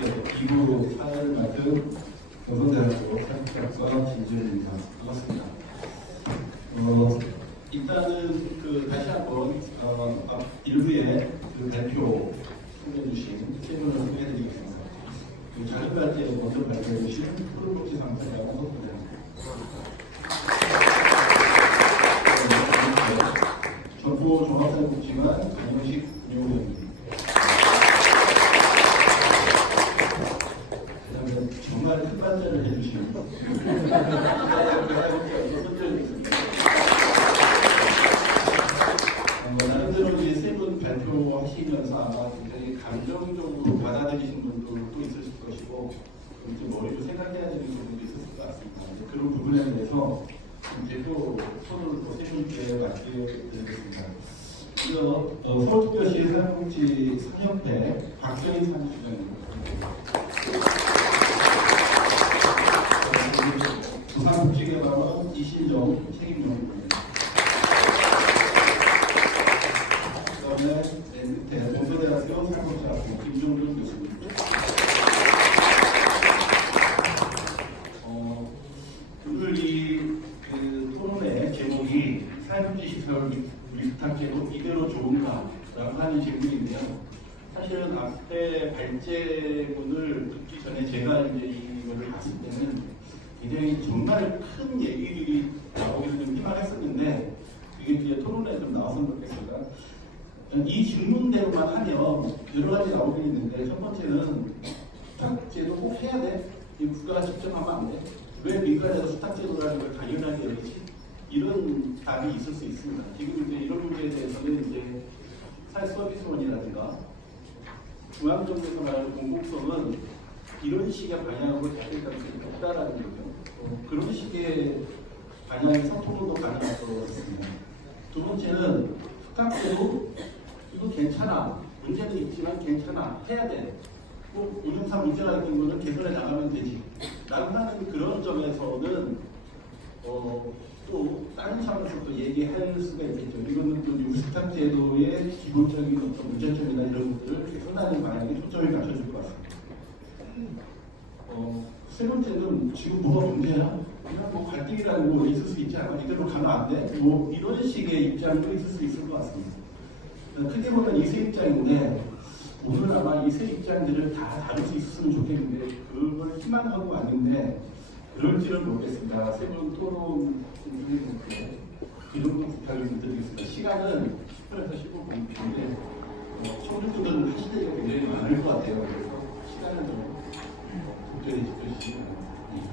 기부 사회를 맡은 경성대학교 사회학과 진지현입니다. 반갑습니다. 일단은 다시 한번 일부의 대표 소개해 주신 세 분을 소개해드리겠습니다. 자료발제 먼저 발표해 주신 프로복지 상사라고 소개합니다. 정부 종합사회복지관 강영식 운영위원입니다. 그다음에 정말 큰 발제를 해주신 나름대로 이제 세 분 발표하시면서 아마 굉장히 감정적으로 받아들이신 분들도 있으실 것이고 이제 머리로 생각해야 되는 부분도 있었을 것 같습니다. 그런 부분에 대해서 대표 손을 세 분께 맡겨드리겠습니다. 먼저 서울특별시 사회복지 상협회 박정희 사무총장입니다. 부산복지개발원 이신정 책임연구원입니다. 그다음에 맨 밑에 동서대학교 사회복지학부 김종준 교수입니다. 오늘 이 토론의 제목이 사회복지시설 위탁제도 이대로 좋은가라고 하는 질문인데요. 사실은 앞에 발제문을 듣기 전에 제가 이제 이거를 봤을 때는 굉장히 정말 큰 얘기들이 나오기를 좀 희망했었는데 이게 이제 토론에 좀 나왔으면 좋겠습니다. 이 질문대로만 하면 여러 가지 나오긴 있는데 첫 번째는 수탁제도 꼭 해야 돼? 이 국가가 직접 하면 안 돼? 왜 민간에서 수탁제도라는 걸 당연하게 여기지? 이런 답이 있을 수 있습니다. 지금 이제 이런 문제에 대해서는 이제 사회서비스원이라든가 중앙정부에서 말하는 공공성은 이런 식의 방향으로 잡힐 가능성이 없다라는 거죠. 그런 식의 방향에서 토론도 가능할 것 같습니다. 두 번째는 수탁제도 이거 괜찮아. 문제는 있지만 괜찮아. 해야 돼. 뭐 운영상 문제가 있는 거는 개선해 나가면 되지. 라고 하는 그런 점에서는 또 다른 차원에서 또 얘기할 수가 있겠죠. 이거는 또 수탁제도의 기본적인 어떤 문제점이나 이런 것들을 개선하는 방향에 초점을 맞춰줄 것 같습니다. 세 번째는 지금 뭐가 문제야? 그냥 뭐 갈등이라는 거 있을 수 있지 않아? 이대로 가면 안 돼? 뭐 이런 식의 입장도 있을 수 있을 것 같습니다. 크게 보면 이 세 입장인데 오늘 아마 이 세 입장들을 다 다룰 수 있었으면 좋겠는데 그걸 희망하고 왔는데 그럴지는 모르겠습니다. 세 분 토론 준비해놓고 그 정도 부탁을 드리겠습니다. 시간은 10분에서 15분인데 청주분들은 하실 얘기가 굉장히 많을 것 같아요. 그래서 시간을 좀 적절히 지켜주시기 바랍니다.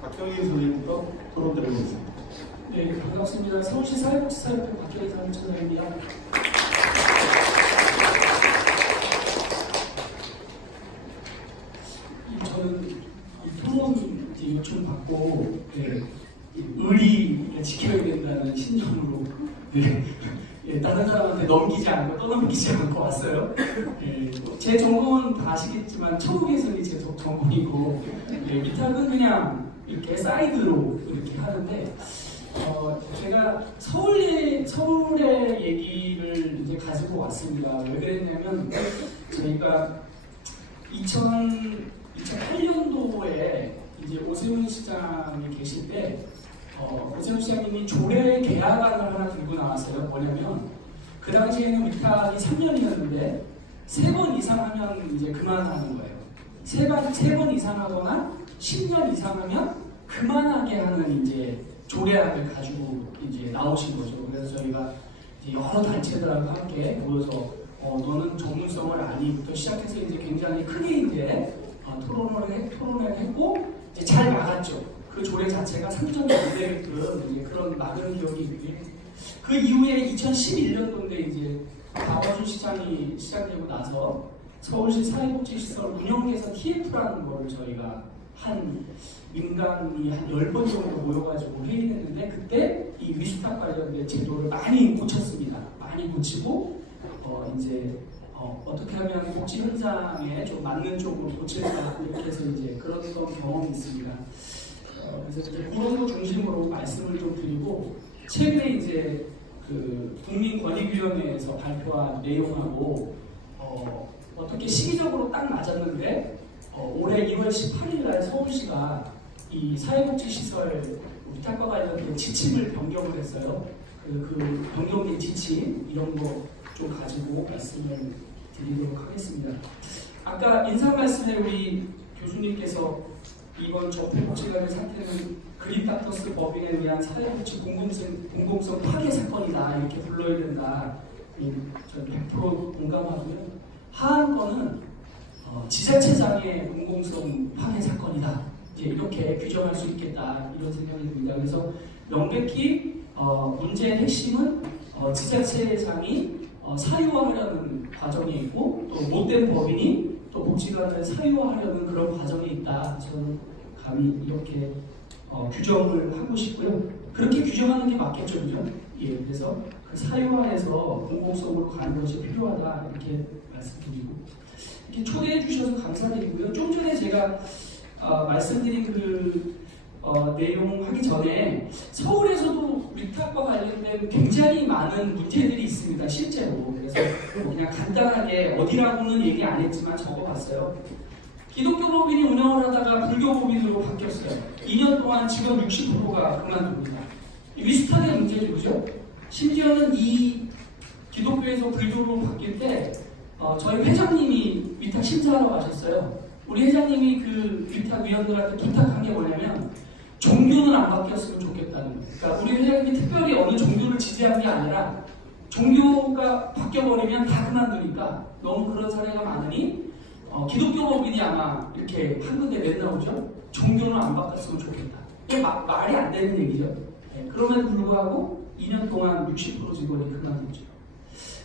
박정희 선생님부터 토론 드리겠습니다. 네, 반갑습니다. 서울시 사회복지사협회 박정희 사무총장입니다. 저는 이 토론 요청 받고 의리 지켜야 된다는 신념으로 다른 사람한테 넘기지 않고 떠넘기지 않고 왔어요. 제 전공은 다 아시겠지만 천국예술이 제 전공이고 위탁은 그냥 이렇게 사이드로 이렇게 하는데 제가 서울의 얘기를 이제 가지고 왔습니다. 왜 그랬냐면 저희가 2008년도에 이제 오세훈 시장이 계실 때 오세훈 시장님이 조례 개혁안을 하나 들고 나왔어요. 뭐냐면 그 당시에는 위탁이 3년이었는데 3번 이상 하면 이제 그만하는 거예요. 3번 이상 하거나 10년 이상 하면 그만하게 하는 이제 조례안을 가지고 이제 나오신 거죠. 그래서 저희가 이제 여러 단체들하고 함께 모여서 너는 전문성을 아니부터 시작해서 이제 굉장히 크게 이제 토론을 했고 이제 잘 막았죠. 그 조례 자체가 상정이 안 되게끔 이제 그런 막은 기억이 있는데 그 이후에 2011년도인데 이제 박원순 시장이 시작되고 나서 서울시 사회복지시설 운영개선 TF라는 거를 저희가 한 민간이 한 10번 정도 모여가지고 회의를 했는데 그때 이 위탁 관련된 제도를 많이 고쳤습니다. 많이 고치고 이제 어떻게 하면 복지 현장에 좀 맞는 쪽으로 고칠까 이렇게 해서 이제 그런 경험이 있습니다. 그래서 이제 그런 거 중심으로 말씀을 좀 드리고 최근에 이제 그 국민권익위원회에서 발표한 내용하고 어떻게 이렇게 시기적으로 딱 맞았는데 올해 2월 18일 날 서울시가 이 사회복지시설 위탁과 관련된 지침을 변경을 했어요. 그 변경된 지침 이런 거 좀 가지고 말씀을 드리도록 하겠습니다. 아까 인사 말씀에 우리 교수님께서 이번 적폐복지관의 사태는 그린닥터스 법인에 의한 사회복지 공공성 파괴 사건이다 이렇게 불러야 된다. 저는 100% 공감하고요. 하한 거는 지자체장의 공공성 파괴 사건이다. 이제 이렇게 규정할 수 있겠다 이런 생각이 듭니다. 그래서 명백히 문제의 핵심은 지자체장이 사유화하려는 과정이 있고 또 못된 법인이 또 복지관을 사유화하려는 그런 과정이 있다. 저는 감히 이렇게 규정을 하고 싶고요. 그렇게 규정하는 게 맞겠죠, 그죠? 예, 그래서 그 사유화해서 공공성으로 가는 것이 필요하다 이렇게 말씀드리고 이렇게 초대해 주셔서 감사드리고요. 좀 전에 제가 말씀드린 그 내용 하기 전에 서울에서도 위탁과 관련된 굉장히 많은 문제들이 있습니다. 실제로. 그래서 그냥 간단하게 어디라고는 얘기 안 했지만 적어봤어요. 기독교 법인이 운영을 하다가 불교 법인으로 바뀌었어요. 2년 동안 직원 60%가 그만둡니다. 비슷하게 문제죠, 그죠? 심지어는 이 기독교에서 불교로 바뀔 때 저희 회장님이 위탁 심사하러 가셨어요. 우리 회장님이 그 위탁위원들한테 부탁한 게 뭐냐면 종교는 안 바뀌었으면 좋겠다는 거예요. 그러니까 우리 회장님이 특별히 어느 종교를 지지한 게 아니라 종교가 바뀌어버리면 다 그만두니까 너무 그런 사례가 많으니 기독교 법인이 아마 이렇게 한 군데 맨 나오죠. 종교는 안 바뀌었으면 좋겠다. 이게 말이 안 되는 얘기죠. 네, 그럼에도 불구하고 2년 동안 60% 직원이 그만뒀죠.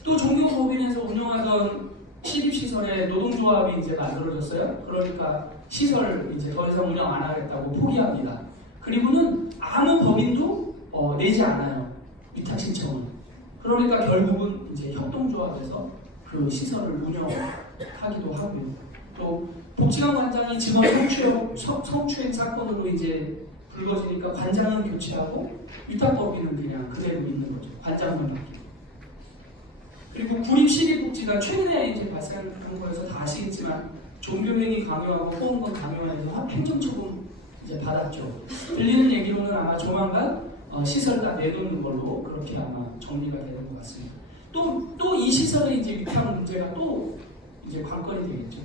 또 종교 법인에서 운영하던 시립시설에 노동조합이 이제 만들어졌어요. 그러니까 시설 이제 더 이상 운영 안 하겠다고 포기합니다. 그리고는 아무 법인도 내지 않아요. 위탁 신청을. 그러니까 결국은 이제 협동조합에서 그 시설을 운영하기도 하고요. 또 복지관 관장이 직원 성추행 사건으로 이제 불거지니까 관장은 교체하고 위탁법인은 그냥 그대로 있는 거죠. 관장만 바뀌고. 그리고 구립시립복지관 최근에 이제 발생한 거에서 다 아시겠지만 종교행위 강요하고 호응권 강요해서 행정처분 이제 받았죠. 들리는 얘기로는 아마 조만간 시설 다 내놓는 걸로 그렇게 아마 정리가 되는 것 같습니다. 또 이 시설의 이제 위탁 문제가 또 이제 관건이 되겠죠.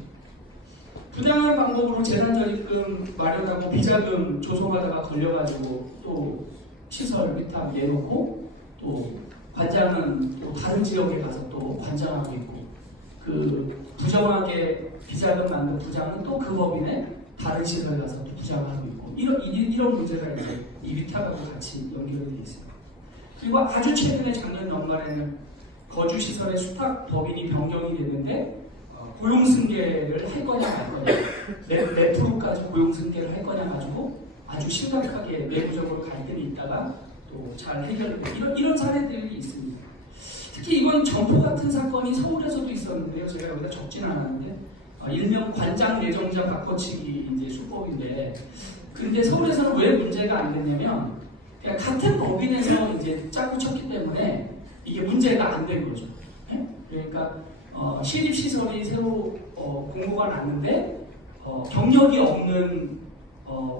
부당한 방법으로 재산적입금 마련하고 비자금 조성하다가 걸려가지고 또 시설 위탁 내놓고 또 관장은 또 다른 지역에 가서 또 관장하고 있고 그 부정하게 비자금 만든 부장은 또 그 법인에 다른 시설에 가서 또 부장하고 있고 이런 문제가 이제 이 위탁하고 같이 연결되어 있습니다. 그리고 아주 최근에 작년 연말에는 거주시설의 수탁 법인이 변경이 됐는데 고용승계를 할 거냐 말 거냐 몇 프로까지 고용승계를 할 거냐 가지고 아주 심각하게 내부적으로 갈등이 있다가 또 잘 해결되고 이런 사례들이 있습니다. 특히 이번 점포 같은 사건이 서울에서도 있었는데요. 제가 여기다 적지는 않았는데 일명 관장 내정자 바꿔치기 이제 수법인데 근데 서울에서는 왜 문제가 안 됐냐면 그냥 같은 법인에서 이제 짜고 쳤기 때문에 이게 문제가 안 된 거죠. 네? 그러니까 시립시설이 새로 공고가 났는데 경력이 없는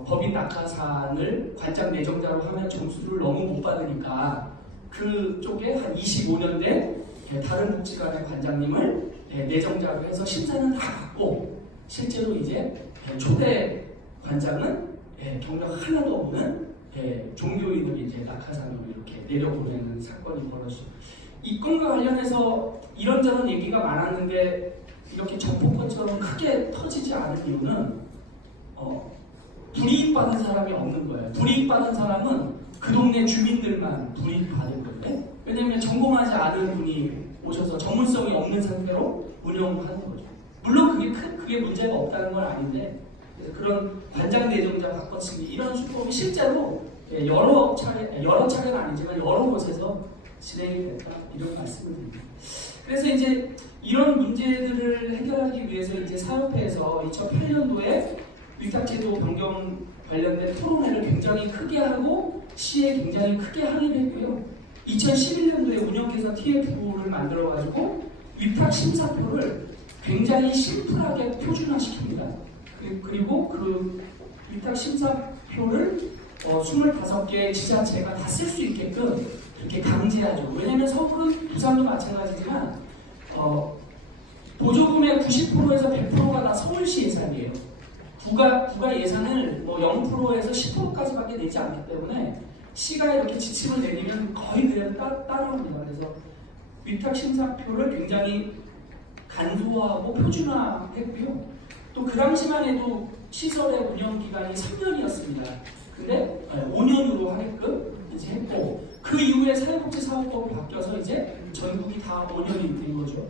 법인 낙하산을 관장 내정자로 하면 점수를 너무 못 받으니까 그쪽에 한 25년 된 다른 복지관의 관장님을 내정자로 해서 심사는 다 받고 실제로 이제 초대 관장은 경력 하나도 없는 종교인을 이제 낙하산으로 이렇게 내려보내는 사건이 벌어졌죠. 이 건과 관련해서 이런저런 얘기가 많았는데 이렇게 점포건처럼 크게 터지지 않은 이유는 불이익받은 사람이 없는 거예요. 불이익받은 사람은 그 동네 주민들만 불이익받은 거예요. 왜냐하면 전공하지 않은 분이 오셔서 전문성이 없는 상태로 운영하는 거죠. 물론 그게 문제가 없다는 건 아닌데 그래서 그런 관장 내정자 바꿔치기 이런 수법이 실제로 여러 차례는 아니지만 여러 곳에서 진행이 됐다 이런 말씀을 드립니다. 그래서 이제 이런 문제들을 해결하기 위해서 이제 사협회에서 2008년도에 위탁제도 변경 관련된 토론회를 굉장히 크게 하고 시에 굉장히 크게 항의했고요. 2011년도에 운영계산 TF를 만들어가지고 위탁 심사표를 굉장히 심플하게 표준화시킵니다. 그리고 그 위탁 심사표를 25개 지자체가 다 쓸 수 있게끔 이렇게 강제하죠. 왜냐하면 서울은 부산도 마찬가지지만 보조금의 90%에서 100%가 다 서울시 예산이에요. 구가 예산을 0%에서 10%까지밖에 내지 않기 때문에 시가 이렇게 지침을 내리면 거의 그냥 따라옵니다. 그래서 위탁 심사표를 굉장히 간소화하고 표준화했고요. 또 그 당시만 해도 시설의 운영 기간이 3년이었습니다. 근데 5년으로 하게끔 이제 했고, 그 이후에 사회복지사업법이 바뀌어서 이제 전국이 다 5년이 된 거죠.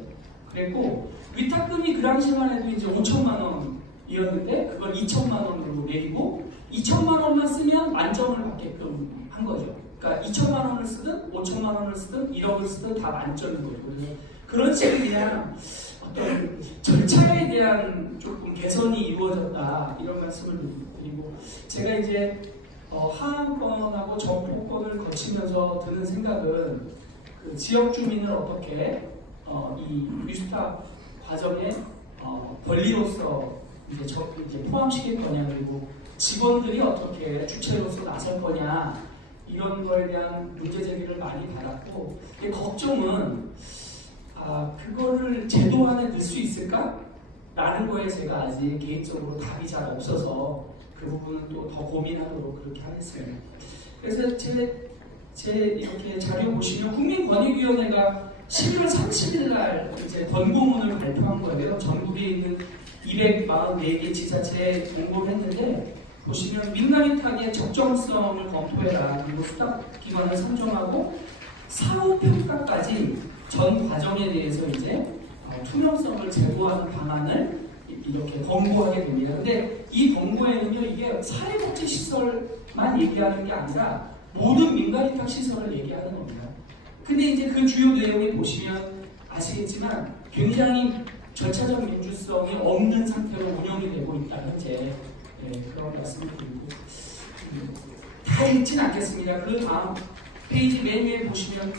그랬고 위탁금이 그 당시만 해도 이제 5천만 원이었는데 그걸 2천만 원으로 내리고 2천만 원만 쓰면 만점을 받게끔 한 거죠. 그러니까 2천만 원을 쓰든 5천만 원을 쓰든 1억을 쓰든 다 만점인 거죠. 그래서 그런 식의 그냥 어떤 절차에 대한 조금 개선이 이루어졌다 이런 말씀을 드리고, 제가 이제 하한권하고 정포권을 거치면서 드는 생각은 그 지역 주민을 어떻게 이 뉴스탑 과정에 권리로서 이제 포함시킬 거냐, 그리고 직원들이 어떻게 주체로서 나설 거냐, 이런 거에 대한 문제 제기를 많이 받았고, 걱정은 그거를 제도 안에 넣을 수 있을까? 라는 거에 제가 아직 개인적으로 답이 잘 없어서 그 부분은 또 더 고민하도록 그렇게 하겠습니다. 그래서 제 이렇게 자료 보시면 국민권익위원회가 11월 30일 날 이제 권고문을 발표한 거예요. 전국에 있는 244개 지자체에 공고를 했는데, 보시면 민간위탁의 적정성을 검토해라, 그리고 수탁기관을 선정하고 사후평가까지 전 과정에 대해서 이제 투명성을 제고하는 방안을 이렇게 권고하게 됩니다. 근데 이 권고에는요, 이게 사회복지시설만 얘기하는 게 아니라 모든 민간위탁 시설을 얘기하는 겁니다. 근데 이제 그 주요 내용이 보시면 아시겠지만 굉장히 절차적 민주성이 없는 상태로 운영이 되고 있다, 현재. 그런 말씀을 드리고, 다 읽진 않겠습니다. 그 다음 페이지 맨 위에 보시면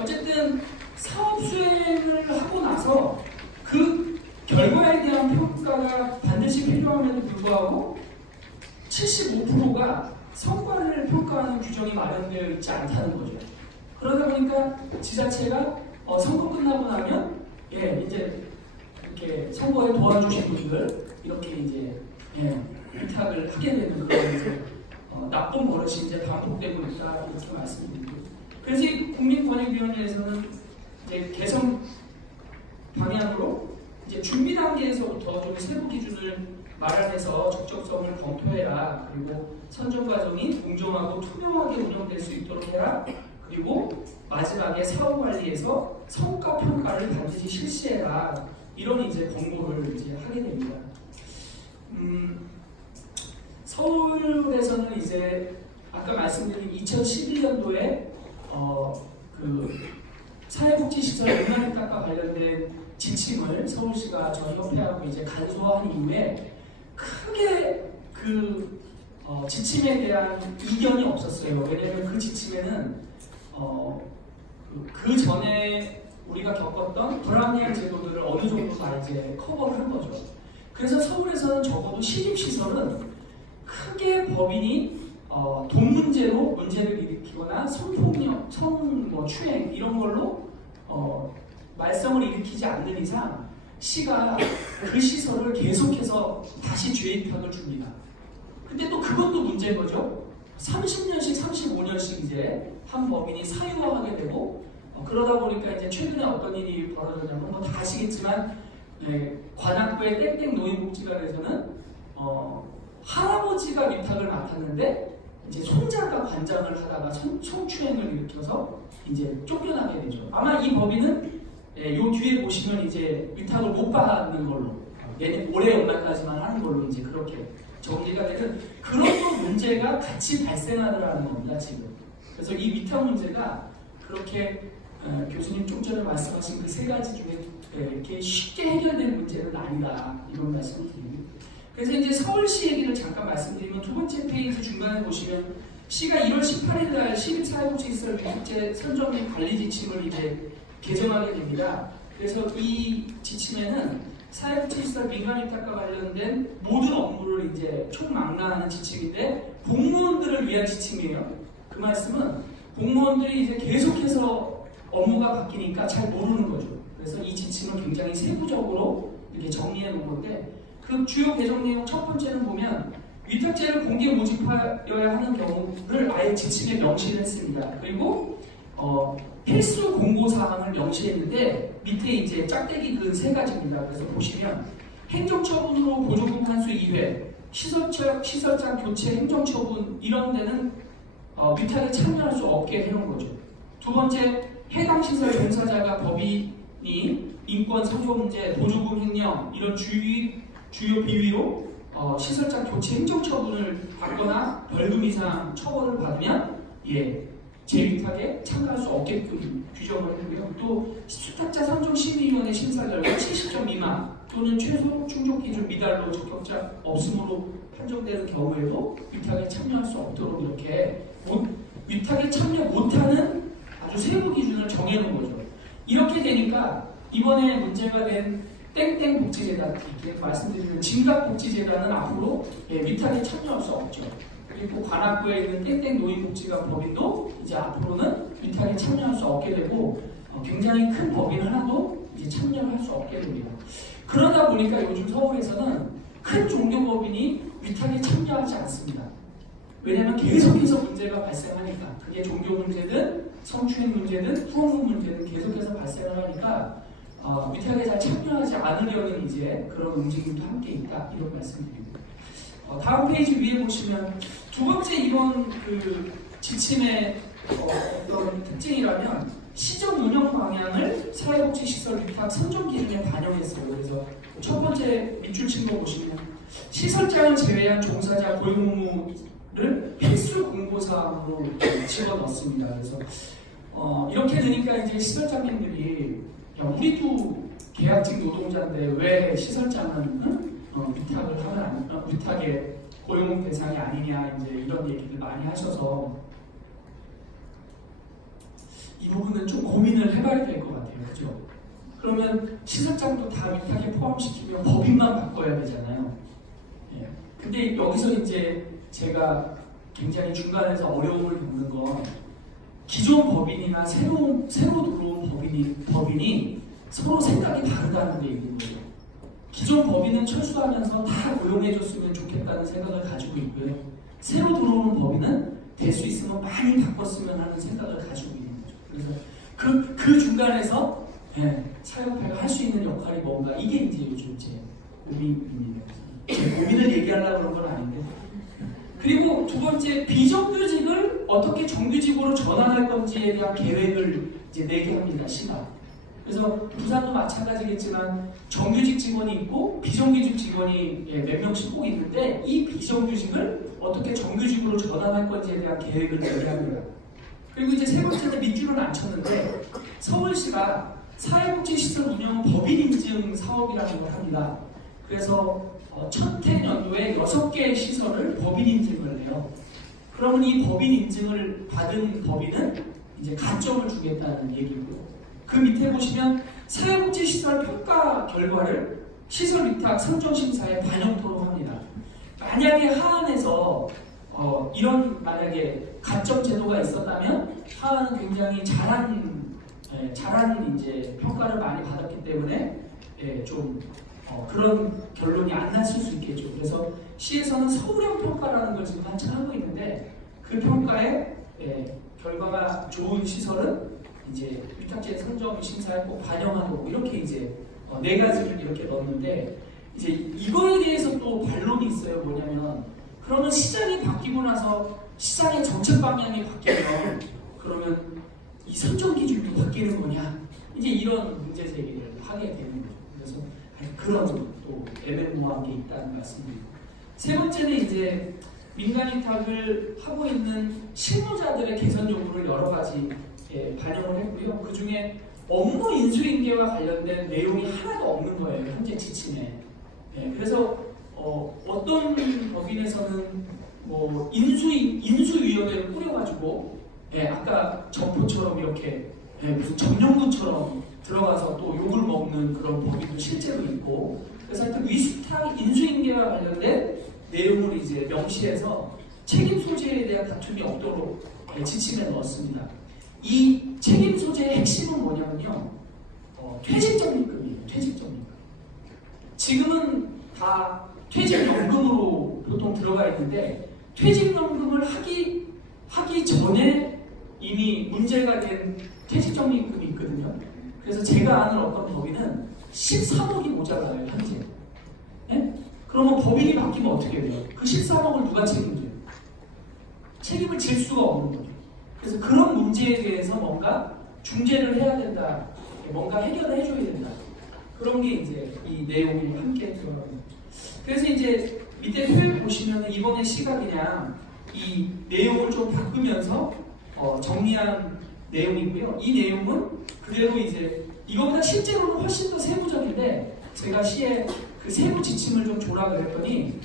어쨌든 사업 수행을 하고 나서 그 결과에 대한 평가가 반드시 필요함에도 불구하고 75%가 성과를 평가하는 규정이 마련되어 있지 않다는 거죠. 그러다 보니까 지자체가 선거 끝나고 나면 이제 이렇게 선거에 도와주신 분들 이렇게 이제 위탁을 하게 되는 그런 이제 나쁜 버릇이 이제 반복되고 있다, 이렇게 말씀드리고, 그래서 이 국민권익위원회에서는 이제 개선 방향으로 이제 준비 단계에서부터 좀 세부 기준을 마련해서 적정성을 검토해라, 그리고 선정 과정이 공정하고 투명하게 운영될 수 있도록 해라, 그리고 마지막에 사후 관리에서 성과 평가를 반드시 실시해라, 이런 이제 권고를 이제 하게 됩니다. 서울에서는 이제 아까 말씀드린 2011년도에 그 사회복지시설 민간위탁과 관련된 지침을 서울시가 저희 협회하고 이제 간소화한 이후에 크게 그 지침에 대한 이견이 없었어요. 왜냐하면 그 지침에는 그 전에 우리가 겪었던 불합리한 제도들을 어느 정도 다 이제 커버를 한 거죠. 그래서 서울에서는 적어도 시립시설은 크게 법인이 돈 문제로 문제를 일으키거나 성폭력, 추행 이런 걸로 말썽을 일으키지 않는 이상 시가 그 시설을 계속해서 다시 재입학을 줍니다. 근데 또 그것도 문제인 거죠. 30년씩 35년씩 이제 한 법인이 사유화하게 되고 그러다 보니까 이제 최근에 어떤 일이 벌어졌냐면 뭐 다 아시겠지만 관악구의 땡땡 노인복지관에서는 할아버지가 위탁을 맡았는데 이제 손자가 관장을 하다가 성추행을 일으켜서 이제 쫓겨나게 되죠. 아마 이 법인은 요 뒤에 보시면 이제 위탁을 못 받는 걸로 올해 연말까지만 하는 걸로 이제 그렇게 정리가 되는 그런 또 문제가 같이 발생하더라는 겁니다, 지금. 그래서 이 위탁 문제가 그렇게 교수님 좀 전에 말씀하신 그 세 가지 중에 이렇게 쉽게 해결될 문제는 아니다, 이런 말씀을 드립니다. 그래서 이제 서울시 얘기를 잠깐 말씀드리면 두 번째 페이지 중간에 보시면 시가 1월 18일 날 시립사회복지시설 위탁제 선정 및 관리 지침을 이제 개정하게 됩니다. 그래서 이 지침에는 사회복지시설 민간위탁과 관련된 모든 업무를 이제 총망라하는 지침인데 공무원들을 위한 지침이에요. 그 말씀은 공무원들이 이제 계속해서 업무가 바뀌니까 잘 모르는 거죠. 그래서 이 지침을 굉장히 세부적으로 이렇게 정리해 놓은 건데 그 주요 개정 내용 첫 번째는 보면 위탁제를 공개 모집하여야 하는 경우를 아예 지침에 명시를 했습니다. 그리고 필수 공고 사항을 명시했는데 밑에 이제 짝대기 그 세 가지입니다. 그래서 보시면 행정처분으로 보조금 환수 2회, 시설장 교체 행정처분 이런 데는 위탁에 참여할 수 없게 해놓은 거죠. 두 번째, 해당 시설 종사자가 법인이 인권, 상호 문제, 보조금 횡령 이런 주요 비위로 시설장 교체 행정처분을 받거나 벌금 이상 처벌을 받으면 재위탁에 참가할 수 없게끔 규정을 했고요. 또 수탁자 상정심의위원회 심사 결과 70점 미만 또는 최소 충족 기준 미달로 적격자 없음으로 판정되는 경우에도 위탁에 참여할 수 없도록 이렇게 위탁에 참여 못하는 아주 세부 기준을 정해놓은 거죠. 이렇게 되니까 이번에 문제가 된 땡땡 복지재단, 이렇게 말씀드리는 진각복지재단은 앞으로 위탁에 참여할 수 없죠. 그리고 관악구에 있는 땡땡 노인복지관 법인도 이제 앞으로는 위탁에 참여할 수 없게 되고 굉장히 큰 법인 하나도 이제 참여를 할 수 없게 됩니다. 그러다 보니까 요즘 서울에서는 큰 종교법인이 위탁에 참여하지 않습니다. 왜냐하면 계속해서 문제가 발생하니까 그게 종교 문제든 성추행 문제든 후원금 문제든 계속해서 발생을 하니까 위탁에 잘 참여하지 않으려는 이제 그런 움직임도 함께 있다 이런 말씀드립니다. 다음 페이지 위에 보시면 두 번째 이번 그 지침의 어떤 특징이라면 시정 운영 방향을 사회복지시설 위탁 선정 기준에 반영했어요. 그래서 첫 번째 밑줄 친 거 보시면 시설장을 제외한 종사자 고용 의무를 필수 공고 사항으로 집어넣습니다. 그래서 이렇게 되니까 이제 시설장님들이 우리도 계약직 노동자인데 왜 시설장은 위탁을 하면 위탁의 고용 대상이 아니냐 이제 이런 얘기를 많이 하셔서 이 부분은 좀 고민을 해봐야 될 것 같아요. 그죠? 그러면 시설장도 다 위탁에 포함시키면 법인만 바꿔야 되잖아요. 근데 여기서 이제 제가 굉장히 중간에서 어려움을 겪는 건 기존 법인이나 새로 들어온 법인이 서로 생각이 다르다는 게 있는 거예요. 기존 법인은 철수하면서 다 고용해줬으면 좋겠다는 생각을 가지고 있고요. 새로 들어오는 법인은 될 수 있으면 많이 바꿨으면 하는 생각을 가지고 있는 거죠. 그래서 그 중간에서 사회복지가 할 수 있는 역할이 뭔가 이게 이제 요즘 제 고민입니다. 제 고민을 얘기하려고 그런 건 아닌데. 그리고 두 번째, 비정규직을 어떻게 정규직으로 전환할 건지에 대한 계획을 이제 내게 합니다. 시가. 그래서 부산도 마찬가지겠지만 정규직 직원이 있고 비정규직 직원이 몇 명씩 꼭 있는데 이 비정규직을 어떻게 정규직으로 전환할 건지에 대한 계획을 내게 합니다. 그리고 이제 세 번째는 밑줄을 안 쳤는데 서울시가 사회복지시설 운영 법인 인증 사업이라는 걸 합니다. 그래서 첫 해년도에 6개의 시설을 법인 인증을 해요. 그러면 이 법인 인증을 받은 법인은 이제 가점을 주겠다는 얘기고요. 그 밑에 보시면 사회복지시설 평가 결과를 시설 위탁 선정심사에 반영토록 합니다. 만약에 하안에서 이런 만약에 가점 제도가 있었다면 하안은 굉장히 잘한 이제 평가를 많이 받았기 때문에 좀 그런 결론이 안 났을 수 있겠죠. 그래서 시에서는 서울형 평가라는 걸 지금 한참 하고 있는데 그 평가에 결과가 좋은 시설은 이제 위탁제 선정 심사에 꼭 반영하고 이렇게 이제 네 가지를 이렇게 넣었는데 이제 이거에 대해서 또 반론이 있어요. 뭐냐면 그러면 시장이 바뀌고 나서 시장의 정책 방향이 바뀌면 그러면 이 선정 기준도 바뀌는 거냐? 이제 이런 문제 제기를 하게 되는 거죠. 그래서 그런 또 애매모호한 게 있다는 말씀입니다. 세 번째는 이제 민간 위탁을 하고 있는 실무자들의 개선 요구를 여러 가지 반영을 했고요. 그 중에 업무 인수인계와 관련된 내용이 하나도 없는 거예요. 현재 지침에. 그래서 어떤 법인에서는 뭐 인수위원회를 꾸려가지고 아까 점포처럼 이렇게 무슨 점령구처럼 들어가서 또 욕을 먹는 그런 법인도 실제로 있고 그래서 하여튼 위수탁 인수인계와 관련된 내용을 이제 명시해서 책임 소재에 대한 다툼이 없도록 지침에 넣었습니다. 이 책임 소재의 핵심은 뭐냐면요, 퇴직적립금이에요. 퇴직적립금. 지금은 다 퇴직연금으로 보통 들어가 있는데 퇴직연금을 하기 전에 이미 문제가 된 퇴직적립금이 있거든요. 그래서 제가 아는 어떤 법인은 13억이 모자라요, 현재. 네? 그러면 법인이 바뀌면 어떻게 돼요? 그 13억을 누가 책임져요? 책임을 질 수가 없는 거죠. 그래서 그런 문제에 대해서 뭔가 중재를 해야 된다, 뭔가 해결을 해줘야 된다. 그런 게 이제 이 내용이 함께 들어갑니다. 그래서 이제 밑에 표를 보시면 이번에 시가 그냥 이 내용을 좀 바꾸면서 정리한 내용이고요. 이 내용은 그대로 이제 이거보다 실제로는 훨씬 더 세부적인데 제가 시에 그 세부 지침을 좀 조락을 했더니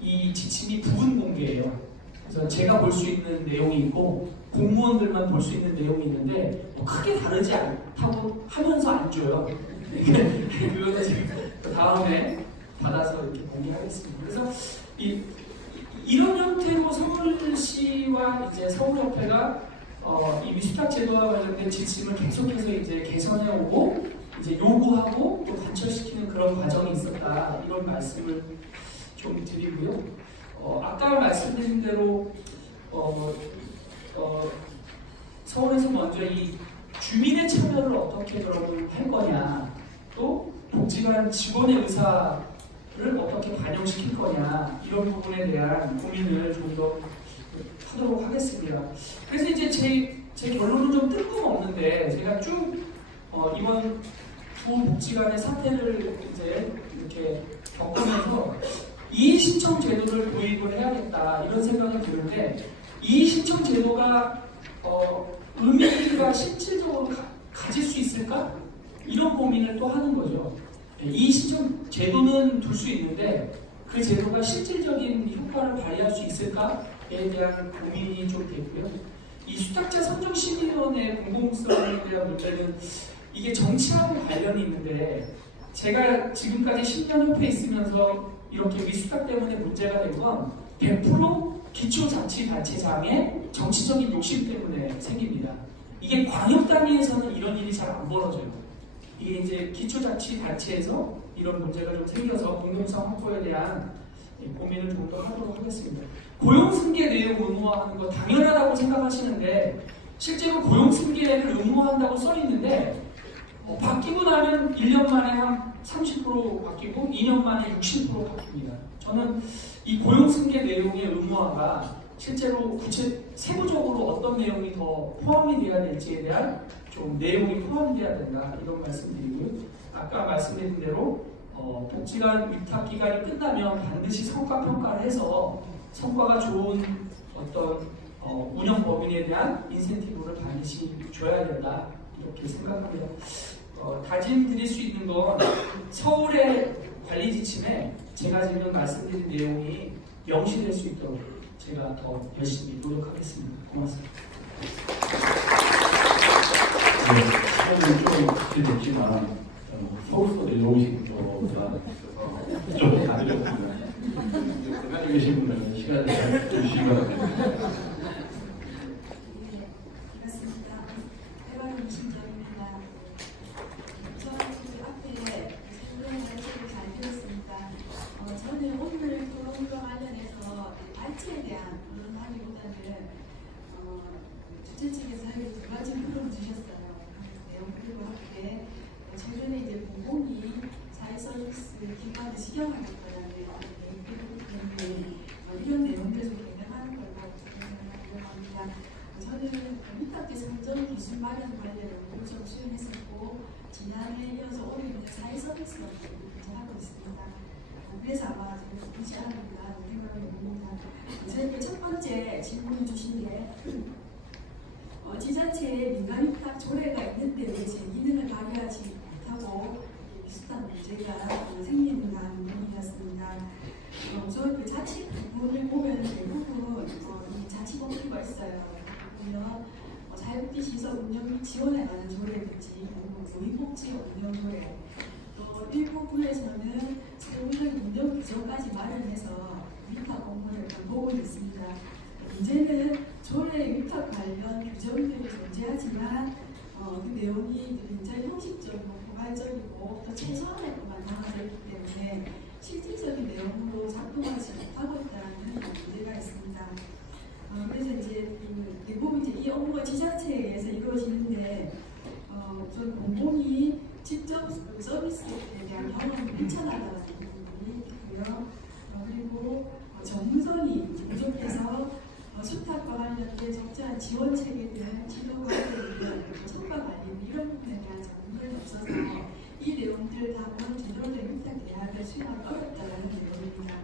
이 지침이 부분 공개예요. 그래서 제가 볼 수 있는 내용이 있고 공무원들만 볼 수 있는 내용이 있는데 뭐 크게 다르지 않다고 하면서 안 줘요. 그거는 제가 다음에 받아서 이렇게 공개하겠습니다. 그래서 이런 형태로 서울시와 이제 서울협회가 이 위수탁 제도와 관련된 지침을 계속해서 이제 개선해오고 이제 요구하고 또 관철시키는 그런 과정이 있었다, 이런 말씀을 좀 드리고요. 아까 말씀드린 대로 서울에서 먼저 이 주민의 참여를 어떻게 여러분 할 거냐, 또 복지관 직원의 의사를 어떻게 반영시킬 거냐, 이런 부분에 대한 고민을 좀 더 하도록 하겠습니다. 그래서 이제 제 결론은 좀 뜬금없는데 제가 쭉 이번 두 복지관의 사태를 이제 이렇게 겪으면서 이의 신청 제도를 도입을 해야겠다, 이런 생각이 드는데 이의 신청 제도가 의미가 실질적으로 가질 수 있을까? 이런 고민을 또 하는 거죠. 이의 신청 제도는 둘 수 있는데 그 제도가 실질적인 효과를 발휘할 수 있을까에 대한 고민이 좀 되고요. 이 수탁자 선정심의위원회 공공성에 대한 문제는 이게 정치하고 관련이 있는데 제가 지금까지 10년 협회에 있으면서 이렇게 위수탁 때문에 문제가 된 건 100% 기초자치단체장의 정치적인 욕심 때문에 생깁니다. 이게 광역 단위에서는 이런 일이 잘 안 벌어져요. 이게 이제 기초자치단체에서 이런 문제가 좀 생겨서 공공성 확보에 대한 고민을 좀 더 하도록 하겠습니다. 고용승계 내용 의무화하는 거 당연하다고 생각하시는데 실제로 고용승계를 의무화한다고 써 있는데 바뀌고 나면 1년 만에 한 30% 바뀌고 2년 만에 60% 바뀝니다. 저는 이 고용승계 내용의 의무화가 실제로 세부적으로 어떤 내용이 더 포함이 돼야 될지에 대한 좀 내용이 포함돼야 된다, 이런 말씀드리고요. 아까 말씀드린 대로 복지관 위탁 기간이 끝나면 반드시 성과 평가를 해서 성과가 좋은 어떤 운영 법인에 대한 인센티브를 반드시 줘야 된다, 이렇게 생각합니다. 다짐 드릴 수 있는 건 서울의 관리 지침에 제가 지금 말씀드린 내용이 명시될 수 있도록 제가 더 열심히 노력하겠습니다. 고맙습니다. 네, 시간은 좀 됐지만 서울서 내려오신 분보다 좀 다르셨습니다. 가지고 계신 분들은 시간을 잘 주시기 바랍니다. 반갑습니다. 해바라기 신정입니다. 저는 그 앞에 설명 말씀을 잘 들었습니다. 저는 오늘 토론과 관련해서 발제에 대한 토론하기보다는 주최 측에서 두 가지 표를 주셨어요. 내용들과 함께 최근에 이제 공공이 사회서비스 기관을 시정하겠다는 얘기를 때문에 이런 내용들 좀 개명하는 걸로 생각하려고 합니다. 저는 위탁 선정 기준 마련 관련 연구를 좀 수행했었고 지난해 이어서 올해 사회서비스 연구를 하고 있습니다. 그래서 아마 되지 않을까 생각을 해봅니다. 저에게 첫 번째 질문을 주신 게 지자체에 민간 위탁 조례가 있는데 왜 제 기능을 발휘하지 못하고 비슷한 문제가 생긴다는 부분이었습니다. 우선 그 자치 부분을 보면 대부분 이 자치법규가 있어요. 보면 사회복지 시설 운영 및 지원에 관한 조례든지 고위복지 운영 조례, 또 일부 사무부에서는 세부적인 운영 규정까지 마련해서 위탁 업무를 보고 있습니다. 문제는 조례 위탁 관련 규정들이 존재하지만 그 내용이 굉장히 형식적이고 포괄적이고 또 최소한의 것만 담아져 있기 때문에 실질적인 내용으로 작동하지 못하고 있다는 문제가 있습니다. 그래서 이제 대부분 이제 이 업무가 지자체에 의해서 이루어지는데 좀 공공이 직접 서비스에 대한 경험이 미천하다는 부분이 있고요. 그리고 전문성이 부족해서 수탁과 관련된 적절한 지원 체계들, 지도 관련, 성과 관리 이런 부분에 대한 전문성이 없어서 이 내용들 다 제대로 된 위탁 계약을 수행하기 어렵다는 내용입니다.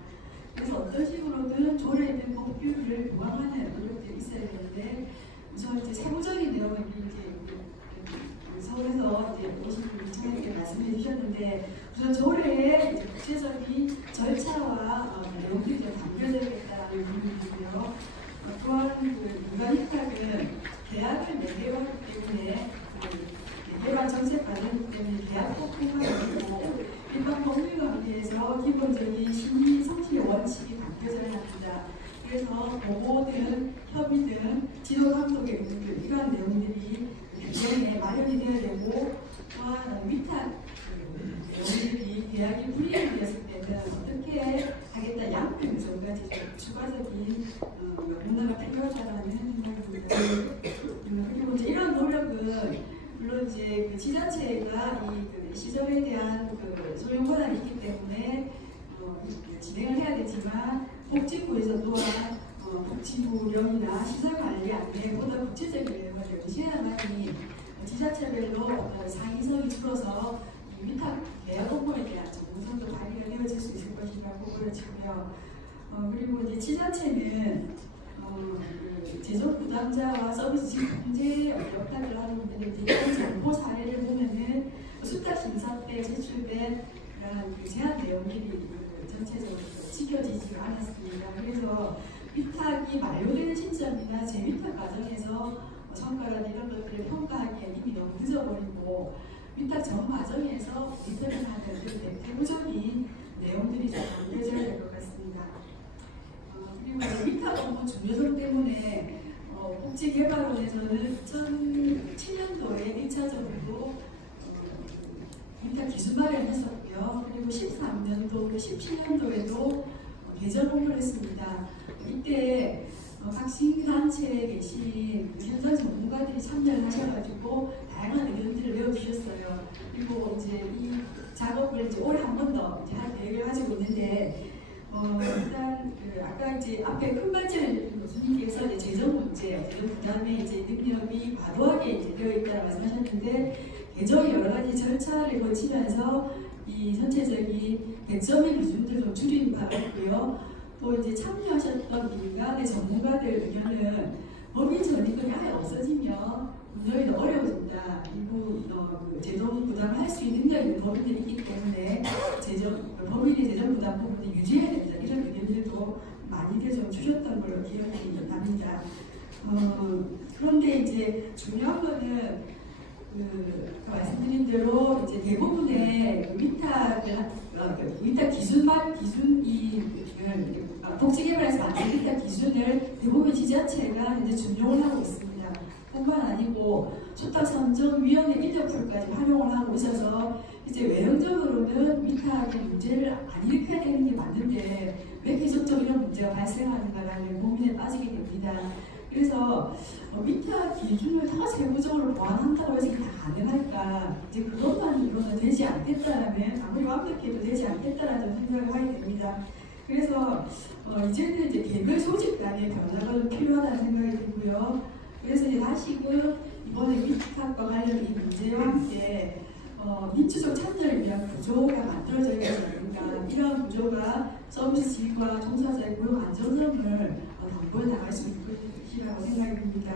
그래서 어떤 식으로든 조례에 있는 법규를 보완하는 노력들이 있어야 되는데 우선 이제 세부적인 내용을 이제 서울에서 이제 오신 분이 청장님께 말씀해 주셨는데 우선 조례에 이제 구체적인 절차와 내용들이 좀 담겨져야겠다는 부분이고요. 또한 그 민간 위탁은 계약을 매개로 하기 때문에 매개로 정책 과정이기 때문에 계약 폭풍하고 있고 일반 법률 관계에서 기본적인 심의 성실의 원칙이 담겨져야 합니다. 그래서 보고든 협의든 지도 감독의 의무들 이러한 내용들이 규정에 마련이 되어야 되고 또한 위탁 내용들이 계약이 불이행되었을 때는 어떻게 하겠다 양표 규정까지 추가적인 문화가 필요하다는 생각입니다. 그리고 이제 이런 노력은 물론 이제 그 지자체가 이 시설에 대한 그 소용 권한이 있기 때문에 진행을 해야 되지만 복지부에서 또한 복지부령이나 시설관리 안내보다 구체적인 내용을 제시해야만이 지자체별로 상위성이 줄어서 위탁 계약 업무에 대한 전문성도 발휘가 되어질 수 있을 것이라고 보여지고요. 그리고 이제 지자체는 재정 부담자와 서비스 직통제 역할을 하는 분들이 이제 정보 사례를 보면은 수탁 심사 때 제출된 그 제한 내용들이 전체적으로 지켜지지가 않았습니다. 그래서 위탁이 만료되는 시점이나 재위탁 과정에서 성과나 이런 것들을 평가하기에 이미 너무 늦어버리고 위탁 전 과정에서 리턴을 하는 대부적인 내용들이 좀 담겨져야 될 것 같습니다. 그리고 위탁 업무 중요성 때문에 복지개발원에서는 2007년도에 1차적으로 위탁 기준 마련했었고요. 그리고 13년도, 17년도에도 개정 공부를 했습니다. 이때 각 시민단체에 계신 현장 전문가들이 참여를 하셔가지고 다양한 의견들을 내어주셨어요. 그리고 이제 이 작업을 이제 올해 한 번 더 할 계획을 가지고 있는데 일단 아까 이제 앞에 큰 발전을 교수님께서 이제 재정 문제, 그다음에 이제 능력이 과도하게 이제 되어 있다고 말씀하셨는데 개정의 여러 가지 절차를 거치면서 이 전체적인 개점의 기준들을 좀 줄인 바가 있고요. 또 이제 참여하셨던 민간의 전문가들 의견은 법인 전입금이 아예 없어지면 운영이 더 어려워진다. 그리고 재정 부담을 할 수 있는 능력이 있는 법인들이 있기 때문에 법인의 재정 부담 부분을 유지해야 된다. 이런 의견들도 많이들 좀 주셨던 걸로 기억이 납니다. 그런데 이제 중요한 거는 말씀드린 대로 이제 대부분의 위탁 기준이 복지개발에서 만든 위탁 기준을 대부분 지자체가 이제 준용을 하고 있습니다. 뿐만 아니고 수탁선정위원회 인력풀까지 활용을 하고 있어서 이제 외형적으로는 위탁의 문제를 안 일으켜야 되는 게 맞는데 왜 계속적으로 이런 문제가 발생하는가라는 고민에 빠지게 됩니다. 그래서 위탁 기준을 더 세부적으로 보완한다고 해서 이게 다 가능할까? 이제 그것만으로는 되지 않겠다라는 아무리 완벽해도 되지 않겠다라는 생각을 하게 됩니다. 그래서 이제는 이제 개별 조직 간의 변화가 좀 필요하다는 생각이 들고요. 그래서 이제 다시금 이번에 위탁과 관련 이 문제와 함께 민주적 참여를 위한 구조가 만들어져야 됩니다. 이러한 구조가 서비스 질과 종사자의 고용 안정성을 담보해 나갈 수 있는 것이라고 생각이 듭니다.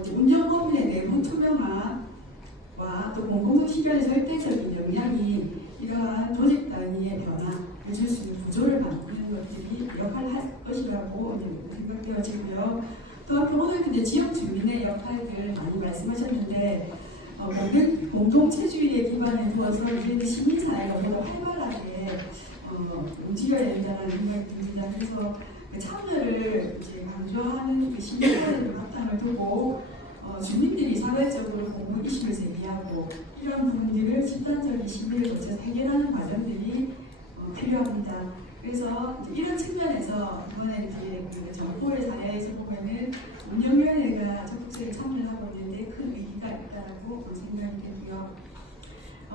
이제 운영법인의 내부 투명화와 또 공공성 실현의 절대적인 역량이 이러한 조직 단위의 변화를 줄 수 있는 구조를 만드는 것들이 역할을 할 것이라고 생각되어지고요. 또 앞으로 오늘 지역 주민의 역할들 많이 말씀하셨는데 공동체주의에 기반에 두어서 우리는 시민사회가 더 활발하게 움직여야 된다는 생각이 듭니다. 그래서 참여를 이제 강조하는 그 시민사회를 바탕을 두고 주민들이 사회적으로 공동 이슈를 제기하고 이런 부분들을 집단적인 시민을 거쳐서 해결하는 과정들이 필요합니다. 그래서 이런 측면에서 이번에 이제 그 정부의 사례에서 보면은 운영위원회가 적극적으로 참여하고 있는데 큰 의미가 있다고 생각이 되고요.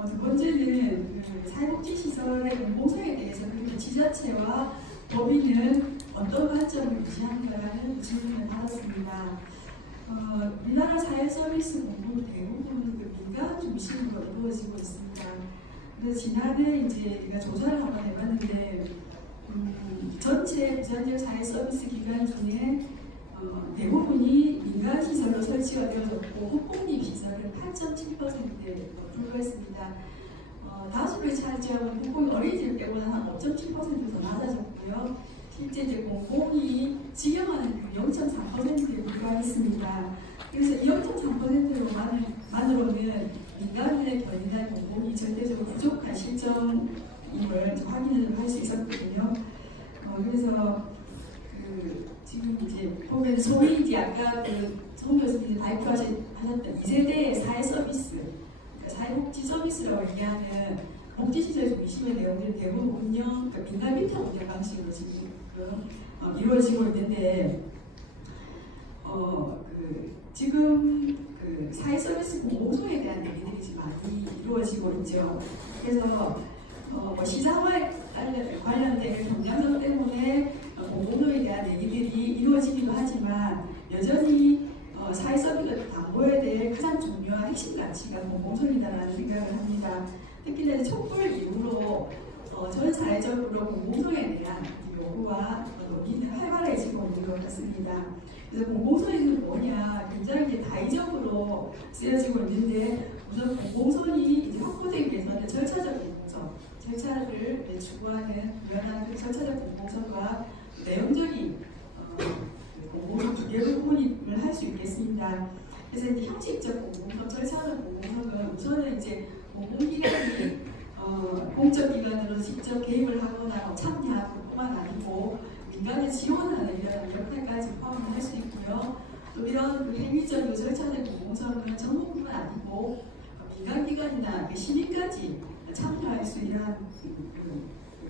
두 번째는 그 사회복지시설의 공공성에 대해서 그리고 지자체와 법인은 어떤 관점을 유지하는가라는 질문을 받았습니다. 우리나라 사회서비스 공부 대부분 그 민간 중심으로 이루어지고 있습니다. 그래서 지난해 이제 제가 조사를 한번 해봤는데 전체 비전적 사회서비스 기관 중에 대부분이 민간 시설로 설치가 되어졌고 국공립 시설은 8.7%에 불과했습니다. 다수를 차지하고 국공 어린이집 빼고는 한 5.7% 더 낮아졌고요. 실제 이제 공공이 직영하는 0.3%에 불과했습니다. 그래서 이 0.3%로만으로는 민간의 견인한 공공이 절대적으로 부족한 실정임을 확인을 할 수 있었거든요. 그래서 지금 이제 보면 소위 이제 아까 송 교수님이 발표하셨던 2세대의 사회 서비스, 그러니까 사회복지 서비스라고 얘기하는 복지시설 중심의 내용들이 대부분 운영, 그러니까 민간 밑에 운영 방식으로 지금 이루어지고 있는데, 지금 사회 서비스 공공성에 대한 얘기들이 지금 많이 이루어지고 있죠. 그래서 시장화 관련된 경쟁성 때문에 공공성에 대한 얘기들이 이루어지기도 하지만 여전히 사회 서비스 담보에 대해 가장 중요한 핵심 가치가 공공성이다라는 생각을 합니다. 특히나 촛불 이후로 전 사회적으로 공공성에 대한 요구와 논의는 활발해지고 있는 것 같습니다. 그래서 공공성이 뭐냐, 굉장히 다의적으로 쓰여지고 있는데 우선 공공성이 이제 확보되기 위해서는 절차적 공공성, 절차를 추구하는 유연한 그 절차적 공공성과 내용적인 공공성 두 개의 부분을 할 수 있겠습니다. 그래서 이제 형식적 공공성, 절차적 공공성은 우선은 이제 공공기관이 공적 기관으로 직접 개입을 하거나 참여하는 뿐만 아니고 민간에 지원하는 이런 역할까지 포함을 할 수 있고요. 또 이런 행위적이고 절차적 공공성은 정부뿐만 아니고 민간기관이나 시민까지 참여할 수 있는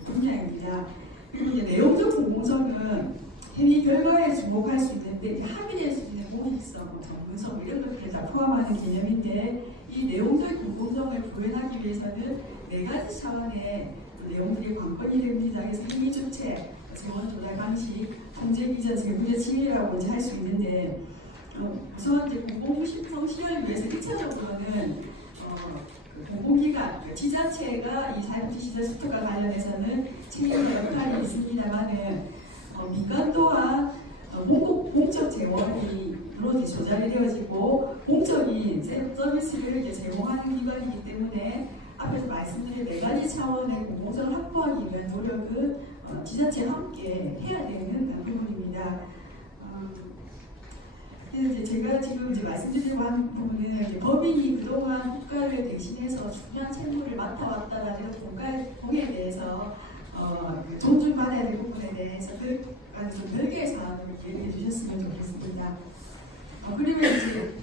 분야입니다. 그리고 이제 내용적 공공성은 행위 결과에 주목할 수 있는데 합의될 수 있는 공익성, 전문성 이런 것들을 다 포함하는 개념인데 이 내용적 공공성을 구현하기 위해서는 네 가지 차원의 내용들이 관건이 됩니다. 그래서 행위 주체, 재원 조달 방식, 통제 기전, 재무제 치밀이라고 이제 할 수 있는데 우선 이제 공공신청 시행을 위해서 1차적으로는 공공기관, 지자체가 이 사회복지시설 수특과 관련해서는 책임과 역할이 있습니다만은 민간 또한 공적 재원이 주로 조달이 되어지고 공적인 서비스를 이제 제공하는 기관이기 때문에 앞에서 말씀드린 네 가지 차원의 공공성을 확보하기 위한 노력은 지자체와 함께 해야 되는 부분입니다. 그래서 제가 지금 이제 말씀드리려고 하는 부분은 이제 법인이 그동안 국가를 대신해서 중요한 책무를 맡아왔다라는 공에 대해서 존중받아야 될 부분에 대해서 좀 별개의 사항을 얘기해 주셨으면 좋겠습니다. 그리고 이제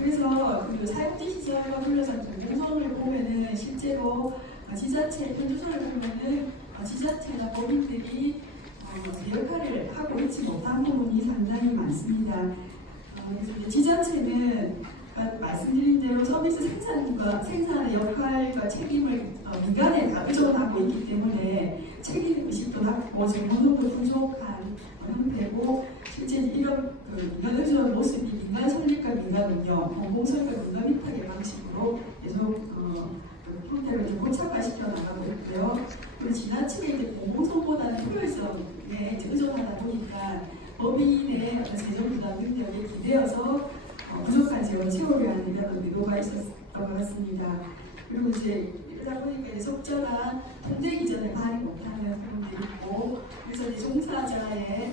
그래서 그 사회복지시설과 불러서 공공성을 보면은 실제로 지자체 편주소를 보면은 지자체나 법인들이 그 역할을 하고 있지 못한 부분이 상당히 많습니다. 그래서 지자체는 말씀드린 대로 서비스 생산의 역할과 책임을 민간에 다 의존하고 있기 때문에 책임 의식도 낮고 정보도 부족한 형태고 실제 이런 민간 의존 모습이 민간 설립과 민간 운영, 공공설과 민간 위탁의 방식으로 계속 형태를 좀 고착화시켜 나가고 있고요. 그리고 지나치게 이제 공공성보다는 효율성에 의존하다 보니까 법인의 재정 부담 능력에 기대어서 부족한 재원 채우려 하는 이런 의도가 있었던 것 같습니다. 그리고 이제 이러다 보니까 적절한 통제 기전을 발휘 못하는 부분도 있고, 그래서 이제 종사자의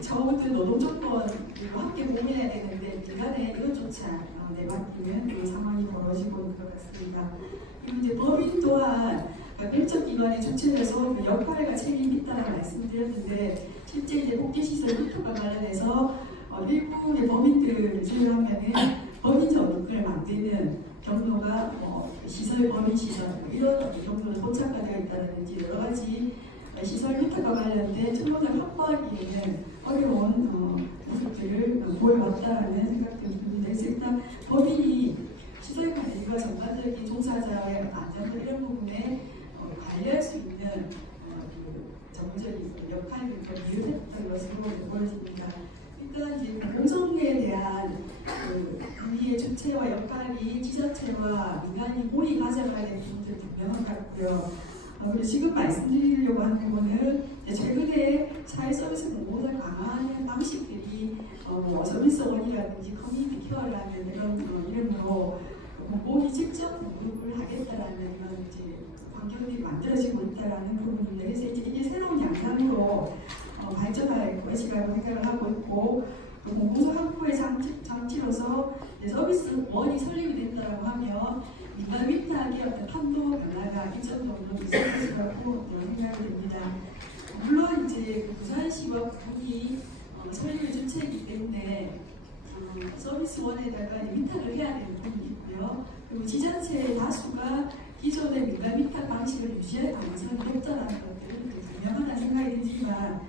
처음부터 노동 조건과 함께 고민해야 되는데 인간에 이것조차 내맡기는 그 상황이 벌어지고 있는 것 같습니다. 그리고 이제 법인 또한 공적기관의 주체로서 그 역할과 책임이 있다고 말씀드렸는데 실제 이제 복지시설 흡입과 관련해서 일부의 법인들을 제외하면은 법인 전국을 만드는 경로가 시설, 법인 시설 이런 경로는 포착가 되어 있다든지 여러 가지 시설 혜택과 관련된 청원을 확보하기에는 어려운 모습들을 보여왔다는 생각도 듭니다. 그래서 일단 법인이 시설 관리와 전반적인 종사자의 안전과 이런 부분에 관리할 수 있는 정부적인 역할을 더 비롯했던 것으로 보여집니다. 일단 이제 공정에 대한 우리의 주체와 역할이 지자체와 민간이 모이 가져가야 되는 부분들 분명한 것 같고요. 그리고 지금 말씀드리려고 하는 부분은 최근에 사회서비스 공모를 강화하는 방식들이 서비스원이라든지 커뮤니티 케어라는 이런 이름으로 공공이 직접 공급을 하겠다라는 이런 이제 환경들이 만들어지고 있다라는 부분입니다. 그래서 이게 새로운 양상으로 발전할 것이라고 생각을 하고 있고 공공성 확보의 장치로서 서비스원이 설립이 된다고 하면 민간 위탁의 어떤 판도 변화가 일정 정도 있을 것이라고 생각이 됩니다. 물론 이제 부산시와 군이 설립의 주체이기 때문에 서비스원에다가 위탁을 해야 되는 부분이 있고요. 그리고 지자체의 다수가 기존의 민간 위탁 방식을 유지할 가능성이 높다는 것들은 분명하다는 생각이 들지만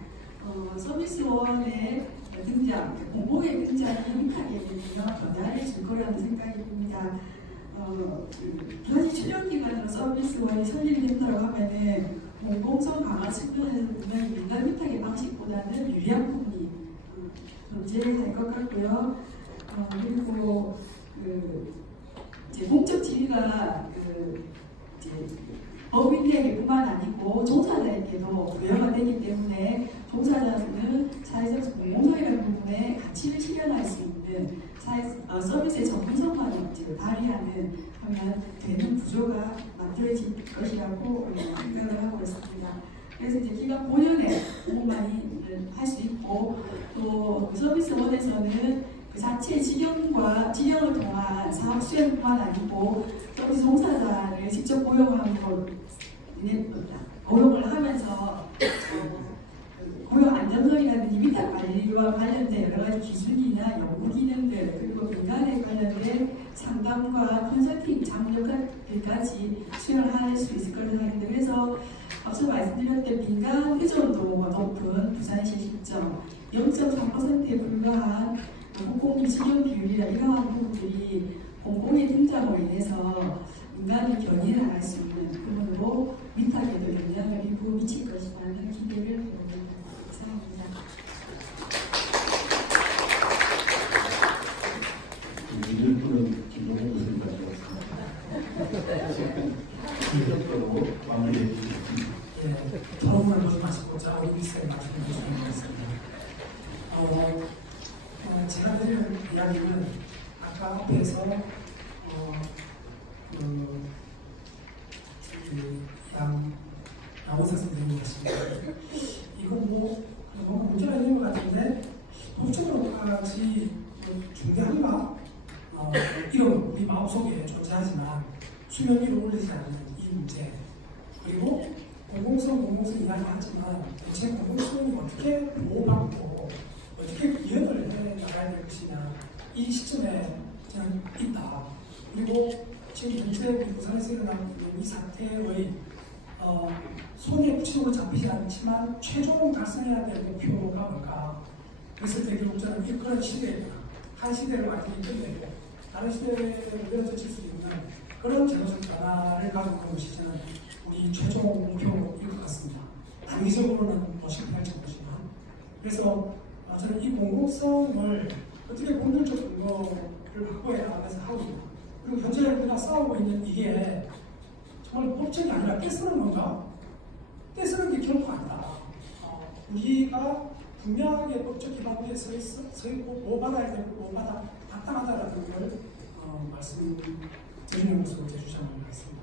서비스원의 등장, 공공의 등장이 위탁에 대해서 변화를 줄 거라는 생각이 듭니다. 부산시 출연기관으로 서비스원이 설립이 된다고 하면은 공공성 강화 측면에서 보면 민간 위탁의 방식보다는 유리한 부분이 존재할 것 같고요. 그리고 이제 공적 지위가 이제 법인에게뿐만 아니고 종사자에게도 부여가 되기 때문에 종사자는 사회적 공공성이라는 부분에 가치를 실현할 수 있는 서비스의 전문성만을 발휘하는 하면 되는 구조가 만들어질 것이라고 생각을 하고 있습니다. 그래서 이제 기간 5년에 공부만이 할 수 있고 또 서비스원에서는 그 자체의 직영을 통한 사업 수행뿐만 아니고 서비스 종사자를 직접 고용을 하면서 고용 안정성이라든지 위탁 관리와 관련된 여러 가지 기술이나 연구 기능들 그리고 민간에 관련된 상담과 컨설팅 장려까지 수행을 할 수 있을 거라고 생각합니다. 그래서 앞서 말씀드렸던 민간 의존도가 높은 부산시 시점 0.3%에 불과한 공공 직영 비율이나 이러한 부분들이 공공의 등장으로 인해서 민간이 견인할 수 있는 부분으로 위탁에도 영향을 일부 미칠 것이라는 기대를 해봅니다. 이상입니다. 이들분은 김동현 교수님까지 왔습니다. 실적으로 마무리해 주시겠습니다. 예, 토론을 보지 마시고자 우리스의 말씀을 드리겠습니다. 제가 드릴 이야기는 아까 앞에서 양호사 선생님이 하셨습니다. 이건 너무 문제가 있는 것 같은데 법적으로까지 중대한가? 이런 우리 마음속에 존재하지만 수면 위로 올리지 않는 이 문제 그리고 공공성 이야기하지만 대체 공공성이 어떻게 보호받고 어떻게 구현을 해나가야 될 것이냐 이 시점에 저는 있다. 그리고 지금 전체 우리 부산에서 일어나고 있는 이 사태의 손에 붙이고 잡히지 않지만 최종 달성해야 될 목표가 뭘까? 그랬을 때 결국 저는 그런 시대에 한 시대를 완전히 끝내고 다른 시대를 이어젖힐 수 있는 그런 제도적 변화를 가지고 가는 것이 저는 우리 최종 목표일 것 같습니다. 단기적으로는 실패할지 모르지만 그래서 저는 이 공공성을 어떻게 본질적 근거를 확보해 나가면서 하고 있다. 그리고 현재 우리가 싸우고 있는 이게 정말 법적이 아니라 떼쓰는 건가? 떼쓰는 게 결코 아니다. 우리가 분명하게 법적 기반 위에 서 있고 뭐 받아야 되고 뭐 받아 마땅하다라는 걸 말씀드리는 것으로 제 주장을 하겠습니다.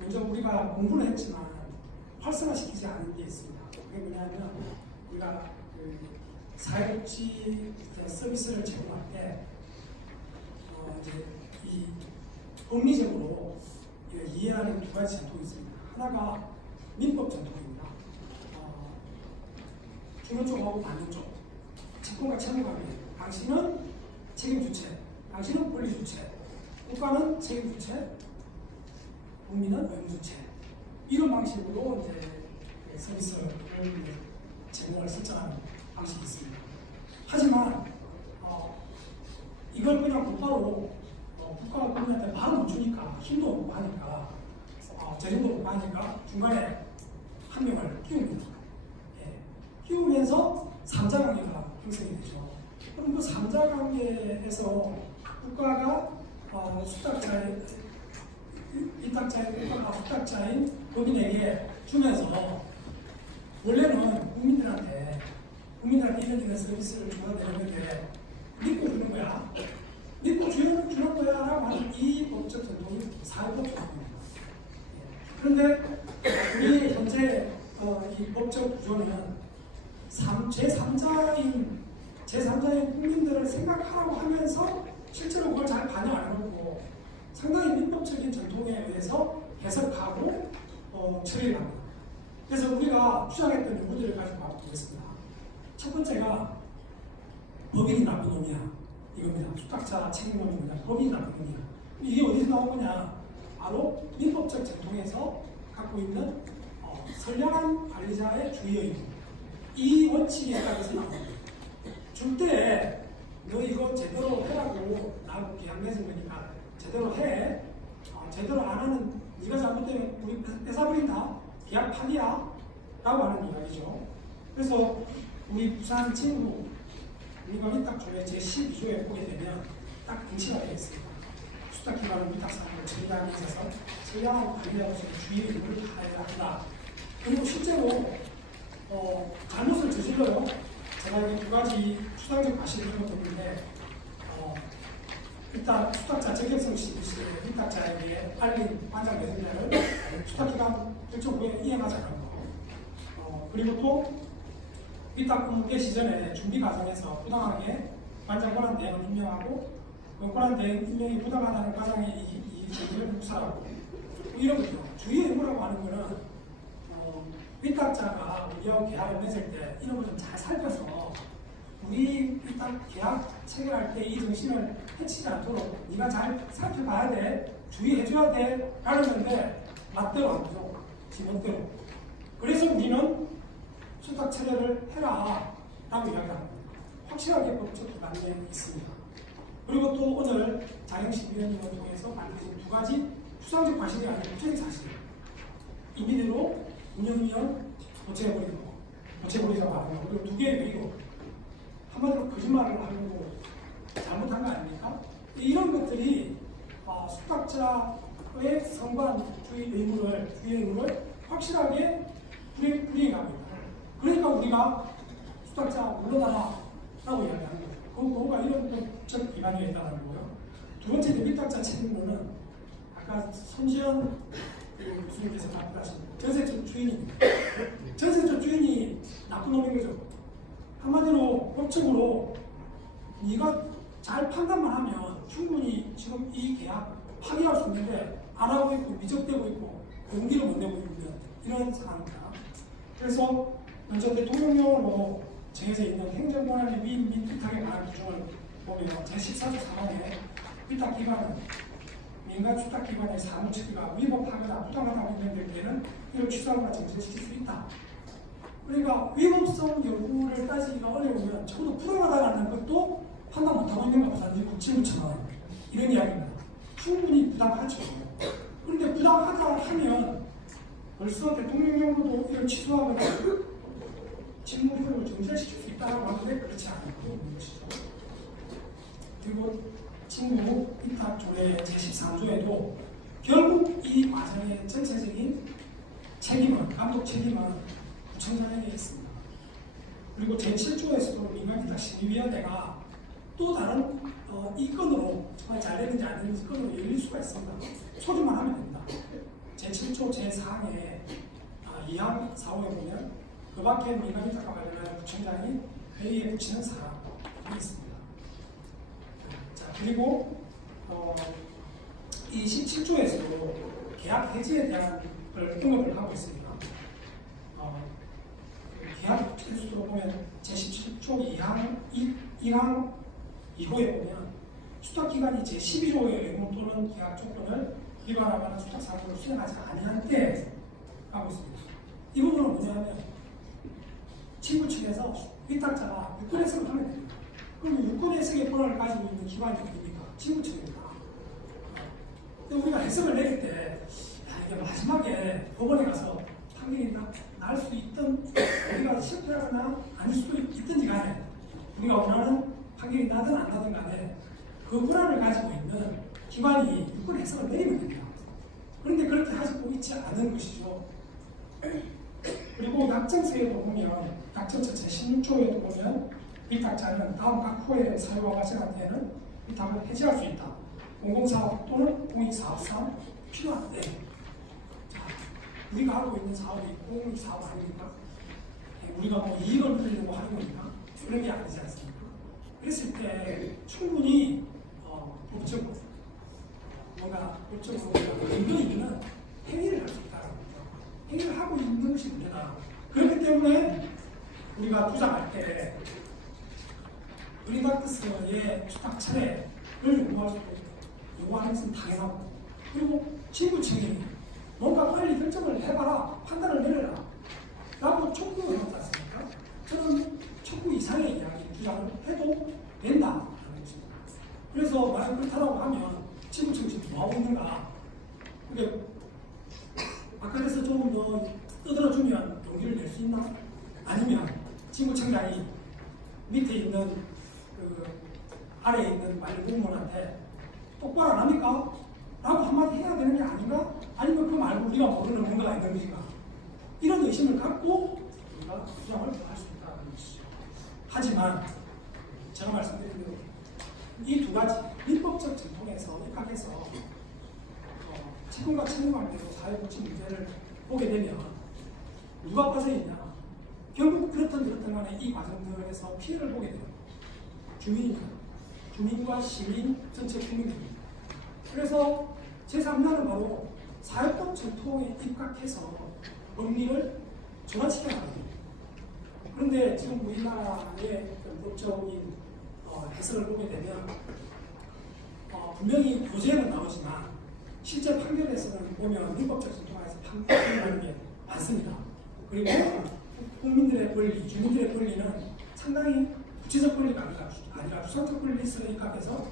먼저 우리가 공부를 했지만 활성화시키지 않은 게 있습니다. 그게 뭐냐면 우리가 그 사회복지 서비스를 제공할 때 이제 이 법리적으로 이해하는 두 가지 전통이 있습니다. 하나가 민법 전통입니다. 주는 쪽하고 받는 쪽, 채권과 채무관계. 당신은 책임 주체, 당신은 권리 주체, 국가는 책임 주체, 국민은 의무 주체. 이런 방식으로 이제 서비스를 제공을 설정하는 방식이 있습니다. 하지만 이걸 그냥 곧바로 국가가 국민한테 바로 못 주니까 힘도 없고 하니까 재정도 없고 하니까 중간에 한 명을 끼웁니다. 끼우면서 3자 관계가 형성이 되죠. 그럼 그 3자 관계에서 국가가 수탁자의 위탁자의 국가가 수탁자인 법인에게 주면서 원래는 국민들한테 이런 서비스를 줘야 되는데 믿고 주는 거야. 믿고 주는 거야 라고 하는 이 법적 전통이 사회법 전통입니다. 그런데 우리 현재 이 법적 구조는 제3자인 국민들을 생각하라고 하면서 실제로 그걸 잘 반영 안 하고 상당히 민법적인 전통에 의해서 해석하고 처리를 합니다. 그래서 우리가 주장했던 요구들을 가지고 보겠습니다. 첫 번째가 법인이 나쁜 놈이야. 이겁니다. 수탁자 책임론이 뭐냐. 법인이 나쁜 놈이야. 이게 어디서 나온 거냐. 바로 민법적 전통에서 갖고 있는 선량한 관리자의 주의 의무. 이 원칙에 따라서 나옵니다. 줄 때 너 이거 제대로 해라고 나하고 계약 맺은 거니까 제대로 해. 제대로 안 하는 네가 잘못되면 우리 뺏어버린다. 계약 파기야. 라고 하는 이야기죠. 그래서 우리 부산 친구 우리가 위탁조례 제12조에 보게 되면 딱 등치가 되어 있습니다. 수탁기관은 위탁사항을 처리하기 있어서 선량한 관리자로서의 주의 의무를 다해야 한다. 그리고 실제로 잘못을 저질러요. 제가 이 두 가지 추상적 과실을 적었는데 일단 수탁자 적격성 시에 위탁자에게 알린 관장 배정자를 수탁기관 결정 후에 이행하지 않은 거. 그리고 또 위탁 근무 개시 전에 준비 과정에서 부당하게 관장 권한 대행을 임명하고 그 권한 대행 임명이 부당하다는 과정에 이 정의를 묵살하고 이런 거죠. 주의 의무라고 하는 거는 위탁자가 우리하고 계약을 맺을 때 이런 걸 좀 잘 살펴서 우리 위탁 계약 체결할 때 이 정신을 해치지 않도록 네가 잘 살펴봐야 돼, 주의해줘야 돼 라는 건데 맞대로 안 되죠. 지멋대로. 그래서 우리는 수탁 체결을 해라 라고 이야기합니다. 확실하게 법적 기반이 있습니다. 그리고 또 오늘 장영식위원님을 통해서 만드신 두 가지 추상적 과실이 아닌 법적인 사실. 임의대로 운영위원 고쳐버리자고 하는 거. 그리고 두 개의 의도. 한마디로 거짓말을 하려고 잘못한 거 아닙니까? 이런 것들이 수탁자의 선관주의 의무를 확실하게 불이행하고 있다. 그러니까 우리가 수탁자 물러나라 라고 이야기하는 거예요. 뭔가 이런 법적 기반이 있다는 거고요. 두 번째 위탁자 책임론은 아까 손지현 교수님께서 답변하신 전세적 주인입니다. 전세적 주인이 나쁜 놈인 거죠. 한마디로 법적으로 네가 잘 판단만 하면 충분히 지금 이 계약 파기할 수 있는데 안 하고 있고 미적되고 있고 용기를 못 내고 있는 이런 상황입니다. 그래서 먼저 대통령령으로 정해져 있는 행정권한의 위임 및 위탁에 관한 규정을 보면 제14조 3항에 위탁기관은 민간 수탁기관의 사무처리가 위법하거나 부당하다고 인정될 때는 이를 취소하거나 정지시킬 수 있다. 그러니까 위법성 여부를 따지기가 어려우면 적어도 부당하다는 것도 판단 못하고 있는 것보다 국지무처럼 이런 이야기입니다. 충분히 부당하죠. 그런데 부당하다 하면 벌써 대통령령으로도 이를 취소하거나 직무효력을 정지시킬 수 있다고 하는데 그렇지 않고 있는 것이죠. 그리고 직무 위탁 조례 제13조에도 결국 이 과정의 전체적인 책임은, 감독 책임은 구청장에게 있습니다. 그리고 제7조에서도 민간위탁심의위원회가 또 다른 이 건으로 정말 잘 되는지 안 되는지 건으로 열릴 수가 있습니다. 소집만 하면 됩니다. 제7조 제4항에 2항 4호에 보면 그 밖에 민간위탁과 관련하여 구청장이 회의에 붙이는 사람이 있습니다. 자, 그리고 이 17조에서도 계약 해지에 대한 걸 언급을 하고 있습니다. 계약 해수로 보면 제17조 2항 2호에 보면 수탁기관이 제12조의 의무 또는 계약 조건을 위반하거나 수탁사무를 수행하지 아니한 때 하고 있습니다. 이 부분은 뭐냐면 친구 측에서 위탁자가 유권 해석을 하면 됩니다. 그럼 유권 해석의 권한을 가지고 있는 기관이 어디입니까? 친구 측입니다. 근데 우리가 해석을 내릴 때 이게 마지막에 법원에 가서 판결이 날 수도 있든 우리가 실패하거나 아닐 수도 있든지 간에 우리가 원하는 판결이 나든 안 나든 간에 그 권한을 가지고 있는 기관이 유권 해석을 내리면 됩니다. 그런데 그렇게 하고 있지 않은 것이죠. 그리고 약정서에도 보면 약정서 제16조에도 보면 위탁자는 다음 각 호의 사유와 발생할 때는 위탁을 해지할 수 있다. 공공사업 또는 공익사업상 필요한 때. 자, 우리가 하고 있는 사업이 공익사업 아닙니까? 우리가 뭐 이익을 누리려고 하는 겁니까? 그런 게 아니지 않습니까? 그랬을 때 충분히 법적으로 뭔가 법적으로 근거 있는 행위를 할 수 있다는 거죠. 행위를 하고 있는 것이 문제다. 그렇기 때문에 우리가 투자할 때 의리닥터스의 수탁 차례를 요구하는 것은 당연하고, 그리고 친구층이 뭔가 빨리 결정을 해봐라, 판단을 내려라 라고 촉구를 해놓지 않습니까? 저는 촉구 이상의 이야기 주장을 해도 된다라는 것입니다. 그래서 만약 그렇다고 하면 친구층이 지금 뭐하고 있는가, 근데 바깥에서 조금 더 떠들어주면 용기를 낼 수 있나? 아니면 친구청장이 밑에 있는 아래에 있는 말공무원한테 똑바로 안 합니까? 라고 한마디 해야 되는 게 아닌가? 아니면 그 말고 우리가 모르는 뭔가가 있는 것인가? 이런 의심을 갖고 우리가 주장을 할 수 있다는 것이죠. 하지만 제가 말씀드린 대로 이 두 가지 민법적 전통에서 입각해서 채권과 채무관계로 사회복지 문제를 보게 되면 누가 빠져있냐? 결국 그렇든 간에 이 과정들에서 피해를 보게 돼요. 주민입니다. 주민과 시민, 전체 국민입니다. 그래서 제3자는 바로 사회법 전통에 입각해서 법리를 전환시켜 나갑니다. 그런데 지금 우리나라의 법적인 해석을 보게 되면 분명히 교재는 나오지만 실제 판결에서는 보면 민법적 전통에서 판결하는 게 많습니다. 그리고 국민들의 권리, 주민들의 권리는 상당히 구체적 권리가 아니라 추상적 권리에서 입각해서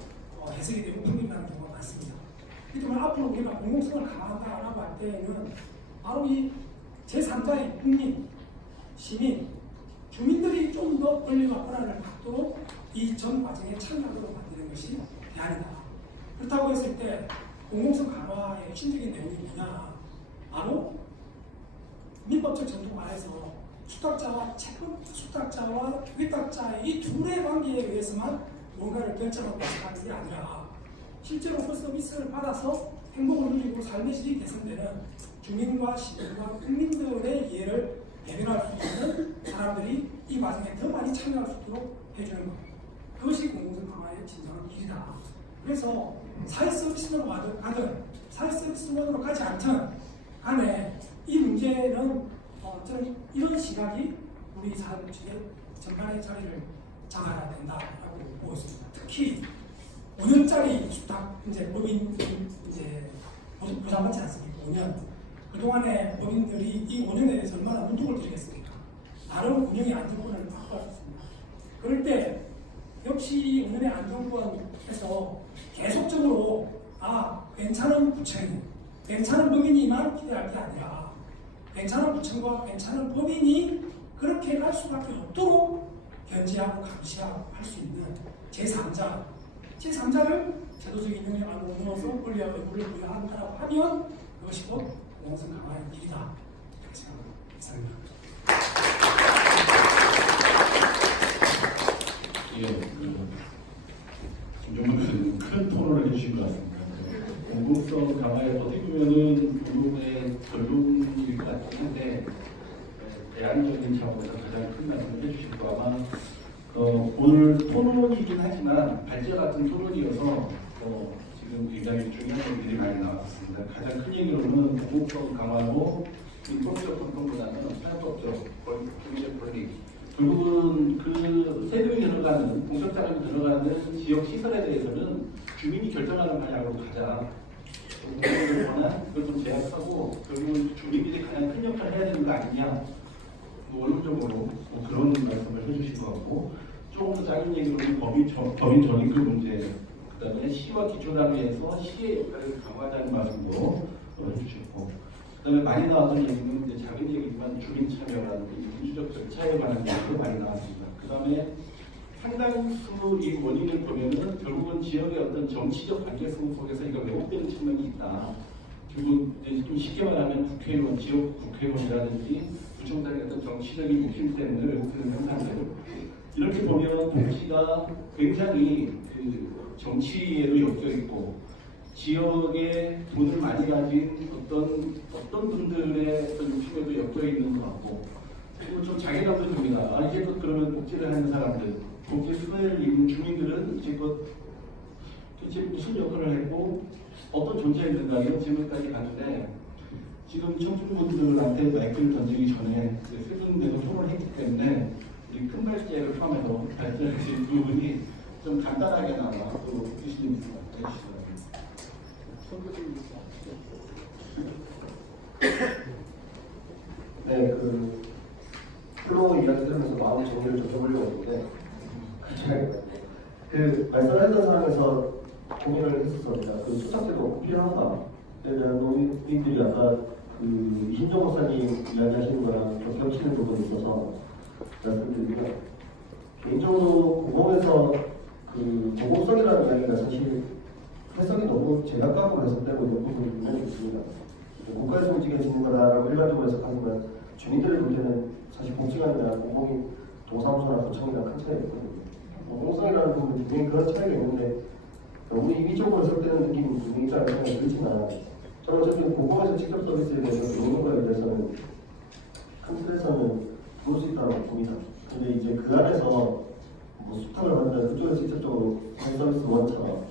해석이 되고 판결나는 경우가 많습니다. 그렇기 때문에 앞으로 우리가 공공성을 강화한다라고 할 때에는 바로 이 제3자의 국민, 시민, 주민들이 좀 더 권리와 권한을 갖도록 이 전 과정에 참여하도록 만드는 것이 대안이다. 그렇다고 했을 때 공공성 강화의 핵심적인 내용이 뭐냐? 바로 민법적 전통 안에서 수탁자와 수탁자와 위탁자의 이 둘의 관계에 의해서만 뭔가를 결정하고 하는 게 아니라 실제로 그 서비스를 받아서 행복을 누리고 삶의 질이 개선되는 주민과 시민과 국민들의 이해를 대변할 수 있는 사람들이 이 과정에 더 많이 참여할 수 있도록 해주는 것. 그것이 공공성 강화의 진정한 길이다. 그래서 사회 서비스로 가든 사회 서비스로 가지 않든 간에 이 문제는 저는 이런 시각이 우리 사회복지의 전반의 자리를 잡아야 된다라고 보고 있습니다. 특히 5년짜리 수탁 이제 법인 이제 보장받지 않습니까? 5년. 그동안에 법인들이 이 5년에 대해서 얼마나 문득을 들이겠습니까? 나름 운영의 안정권을 확보할 수 있습니다. 그럴 때 역시 5년의 안정권에서 계속적으로 괜찮은 구청이, 괜찮은 법인이만 기대할 게 아니라 괜찮은 구청과 괜찮은 법인이 그렇게 갈 수밖에 없도록 견제하고 감시하고 할 수 있는 제3자를 제도적인 영역 안으로 넣어서 권리와 의무를 부여한다고 하면 그것이 곧 공공성 강화의 길이다. 이상입니다. 김종국 큰 토론을 해주신 것 같습니다. 공공성 강화에 어떻게 보면은 공공의 결론일 것 같긴 한데 대안적인 차원에서 가장 큰 말씀을 해주신 거 아마 오늘 토론이긴 하지만 발제 같은 토론이어서 지금 굉장히 중요한 얘기들이 많이 나왔습니다. 가장 큰 얘기로는 공공성 강화로 인건적 활동보다는 산업적 경제 권리 결국은 그 세금이 들어가는 공적자금이 들어가는 지역 시설에 대해서는 주민이 결정하는 방향으로 가자. 그걸 좀 제약하고 결국은 주민들이 가장 큰 역할을 해야 되는 거 아니냐. 원론적으로 그런 말씀을 해주신 것 같고 조금 더 작은 얘기로는 법인 전입금 문제 그다음에 시와 기초단위에서 시의 역할을 강화하자는 말씀도 해주셨고 그다음에 많이 나왔던 얘기는 이제 작은 얘기지만 주민 참여라든지 민주적 절차에 관한 얘기도 많이 나왔습니다. 그다음에 상당수 이 원인을 보면은 결국은 지역의 어떤 정치적 관계성 속에서 이거 왜곡되는 측면이 있다. 결국 좀 쉽게 말하면 국회의원, 지역 국회의원이라든지 구청장의 어떤 정치적인 욕심 때문에 왜곡되는 현상들 이렇게 보면 도시가 굉장히 그 정치에도 엮여 있고 지역에 돈을 많이 가진 어떤 분들의 어떤 욕심에도 엮여 있는 것 같고 그리고 좀 자괴감도 듭니다. 이제껏 그러면 복지를 하는 사람들, 복지 수혜를 입는 주민들은 이제껏 도대체 무슨 역할을 했고 어떤 존재였는가 이런 질문까지 가는데 지금 청중분들한테 마이크를 던지기 전에 세 분에서 토론을 했기 때문에 우리 큰 발제를 포함해서 발제를 하신 두 분이 좀 간단하게나마 또 교수님 해주시기 네, 프로 이야기 들으면서 마음 정리를 좀 해보려고 했는데 말씀하셨던 사람에서 고민을 했었습니다. 수탁제도 필요한가? 에 대한 논의들이 아까 이신정 목사님 이야기하시는 거랑 좀 겹치는 부분이 있어서 말씀드리면 개인적으로 공공에서 공공성이라는 이야기가 사실 해석이 너무 제각각으로 해석되고 있는 부분이 분명히 있습니다. 국가에서 움직여지는 거다라고 일반적으로 해석하지만 주민들이 볼 때는 사실 복지관이나 공공이 동사무소나 구청이나 큰 차이가 있거든요. 공공성이라는 부분은 분명히 그런 차이가 있는데 너무 임의적으로 해석되는 느낌이 분명히 있다는 생각이 들지만 저는 어쨌든 공공에서 직접 서비스에 대해서 배우는 거에 대해서는 큰 틀에서는 볼 수 있다고 봅니다. 근데 이제 그 안에서 수탁을 받는 그쪽에서 직접적으로 사회서비스 원처럼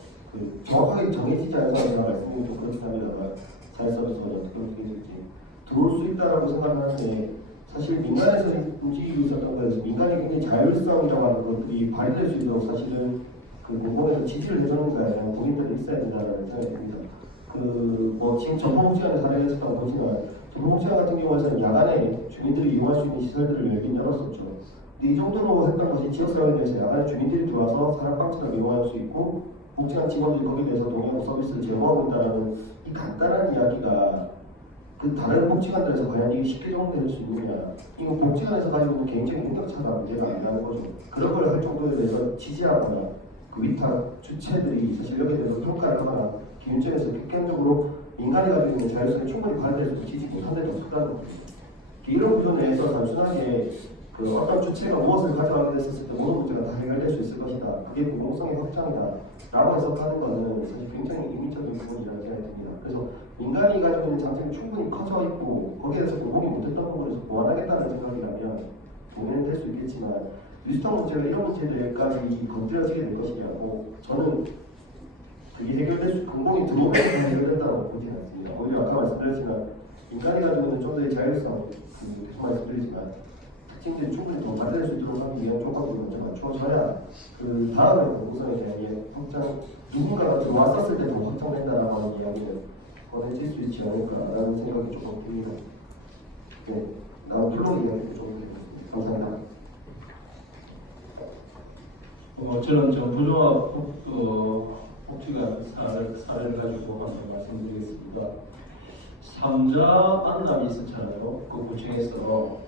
정확하게 정해지지 않은 사람이라 말씀이 좀 그렇긴 합니다만 사회서비스가 어떻게 될지 들어올 수 있다라고 생각하는데 사실 민간에서 움직이고 있었던 거에서 민간이 굉장히 자율성이라고 하는 것들이 발휘될 수 있도록 사실은 공공에서 지지를 해주는 거에 대한 고민들이 있어야 된다는 생각이 듭니다. 지금 전북복지관의 사례에서 보지만 전북복지관 같은 경우에는 야간에 주민들이 이용할 수 있는 시설들을 열긴 열었었죠. 근데 이 정도로 했던 것이 지역사회에 대해서 야간에 주민들이 들어와서 사람방처럼 이용할 수 있고 복지관 직원들이 거기에 대해서 동의하고 서비스를 제공하고 있다는 이 간단한 이야기가 다른 복지관들에서 과연 이게 쉽게 적용될 수 있느냐. 이거 복지관에서 가지고 있는 개인적인 능력차가 문제가 아니라는 거죠. 그런 걸 할 정도에 대해서 지지하거나 위탁 주체들이 사실 여기에 대해서 평가를 하거나 기준점에서 객관적으로 민간이 가지고 있는 자율성이 충분히 발휘될 수 지지 못한 데도 없다는 겁니다. 이런 구조 내에서 단순하게 어떤 주체가 무엇을 가져가게 됐을 때 모든 문제가 다 해결될 수 있을 것이다. 그게 공공성의 확장이다. 라고 해석하는 것은 사실 굉장히 임의적인 부분이라는 생각이 듭니다. 그래서 민간이 가지고 있는 장점이 충분히 커져 있고 거기에 대해서 공공이 못했던 부분에서 보완하겠다는 생각이라면 동의는 될 수 있겠지만 유스통 문제가 이런 문제들까지 건드려지게 될 것이냐고 저는 그게 공공이 들어오면 해결된다고 보지는 않습니다. 오히려 아까 말씀드렸지만 민간이 가지고 있는 좀 더의 자율성 계속 말씀드리지만 특징들이 충분히 더 발휘될 수 있도록 하기 위한 조건들이 먼저 맞춰져야 다음에 공공성에 대한 확장 누군가가 들어왔었을 때 더 확장된다라고 하는 이야기는 꺼내질 수 있지 않을까라는 생각이 조금 듭니다. 네, 나온 플로우 이야기도 조금 드리겠습니다. 감사합니다. 저는 부종합 복지관 사례를 가지고 말씀드리겠습니다. 3자 만남이 있었잖아요. 구청에서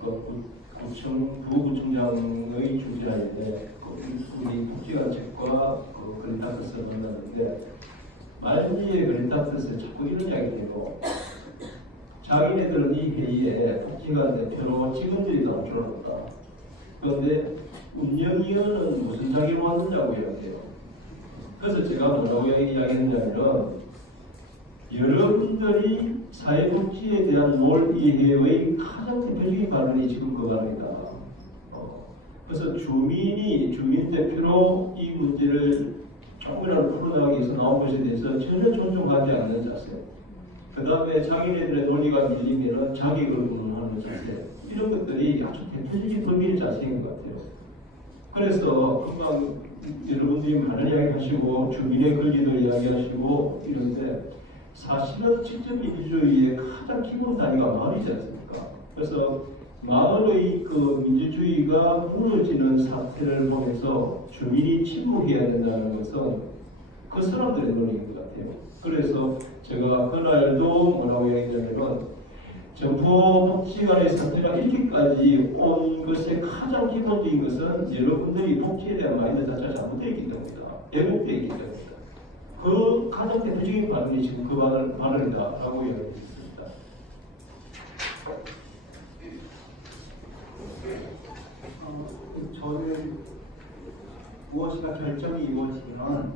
부구청장의 주재하인데 우리 복지관 측과 그린타크스를 만났는데 말미에 그린타크스에 자꾸 이런 이야기를 해요. 자기네들은 이 회의에 복지관 대표로 직원들이 다 줄어들었다. 그런데 운영위원은 무슨 자기로 왔느냐고 이야기해요. 그래서 제가 뭐라고 이야기했냐면 여러분들이 사회복지에 대한 롤 이해의 가장 대표적인 발언이 지금 그 발언이다. 그래서 주민 대표로 이 문제를 조금이라도 풀어나가기 위해서 나온 것에 대해서 전혀 존중하지 않는 자세. 그 다음에 자기네들의 논의가 밀리면 자기 걸고는 하는 자세. 이런 것들이 아주 대표적인 법인 자세인 것 같아요. 그래서 금방 여러분들이 많은 이야기 하시고 주민의 권리도 이야기하시고 이런데 사실은 직접 민주주의의 가장 기본 단위가 마을이지 않습니까? 그래서 마을의 그 민주주의가 무너지는 사태를 보면서 주민이 침묵해야 된다는 것은 그 사람들의 논의인 것 같아요. 그래서 제가 그날도 뭐라고 얘기했냐면 정보복지관의 사태가 이렇게까지 온 것의 가장 기본적인 것은 여러분들이 복지에 대한 마인드 자체가 잘못되어 있기 때문이다. 왜곡되어 있기 때문이다. 그 가장 대표적인 발언이 지금 그 발언이다라고 이야기했습니다. 저는 무엇인가 결정이 이루어지면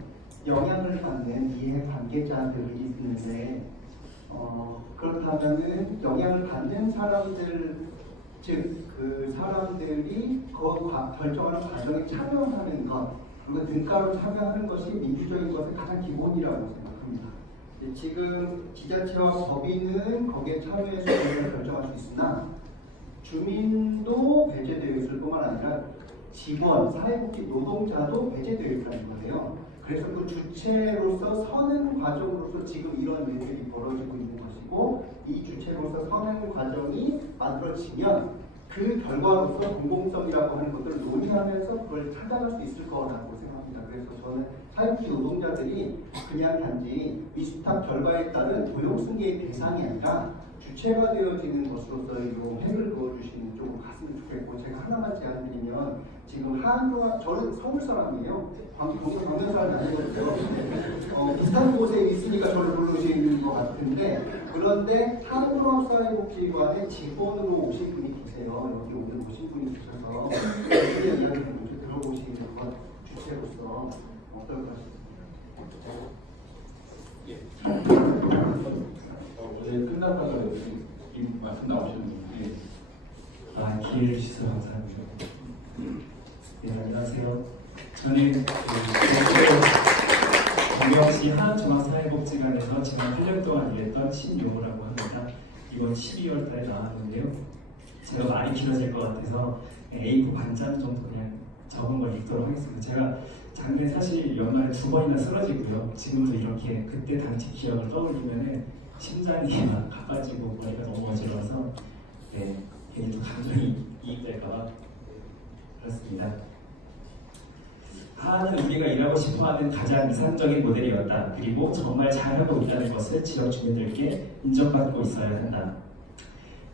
영향을 받는 이해 관계자들이 있는데 그렇다면은 영향을 받는 사람들 즉 그 사람들이 그 결정하는 과정에 참여하는 것 그리고 등가로 참여하는 것이 민주적인 것의 가장 기본이라고 생각합니다. 지금 지자체와 법인은 거기에 참여해서 결정을 결정할 수 있으나 주민도 배제되어 있을 뿐만 아니라 직원, 사회복지 노동자도 배제되어 있다는 거예요. 그래서 그 주체로서 서는 과정으로서 지금 이런 일들이 벌어지고 있는 것이고 이 주체로서 서는 과정이 만들어지면 그 결과로서 공공성이라고 하는 것들을 논의하면서 그걸 찾아갈 수 있을 거라고 생각합니다. 그래서 저는 사회복지 노동자들이 그냥 단지 미수탁 결과에 따른 도용승계의 대상이 아니라 주체가 되어지는 것으로서의 용해를 그어주시는 쪽으로 갔으면 좋겠고 제가 하나만 제안드리면 지금 한동안 저는 서울 사람이에요. 광명 사람이 아니거든요. 비슷한 곳에 있으니까 저를 부르시는 것 같은데 그런데 한국사회복지관의 직원으로 오신 분이 계세요. 여기 오늘 오신 분이 계셔서 그의 이야기를 먼저 들어보시는 것 주체로서 어떨까 싶습니다. 어제 끝났다가 이 말씀 나오셨는데 기회를 주셔서 감사합니다. 네, 안녕하세요. 저는 광명시 한중앙사회복지관에서 지난 8년 동안 일했던 신용호라고 합니다. 이번 12월 달에 나왔는데요. 제가 말이 길어질 것 같아서 A4 반장 정도 그냥 적은 걸 읽도록 하겠습니다. 제가 작년에 사실 연말에 2번이나 쓰러지고요. 지금도 이렇게 그때 당시 기억을 떠올리면은 심장이 막 가빠지고 머리가 너무 어지러워서 괜히 또 감정이 이입될까봐 그렇습니다. 하나는 우리가 일하고 싶어하는 가장 이상적인 모델이었다. 그리고 정말 잘하고 있다는 것을 지역 주민들께 인정받고 있어야 한다.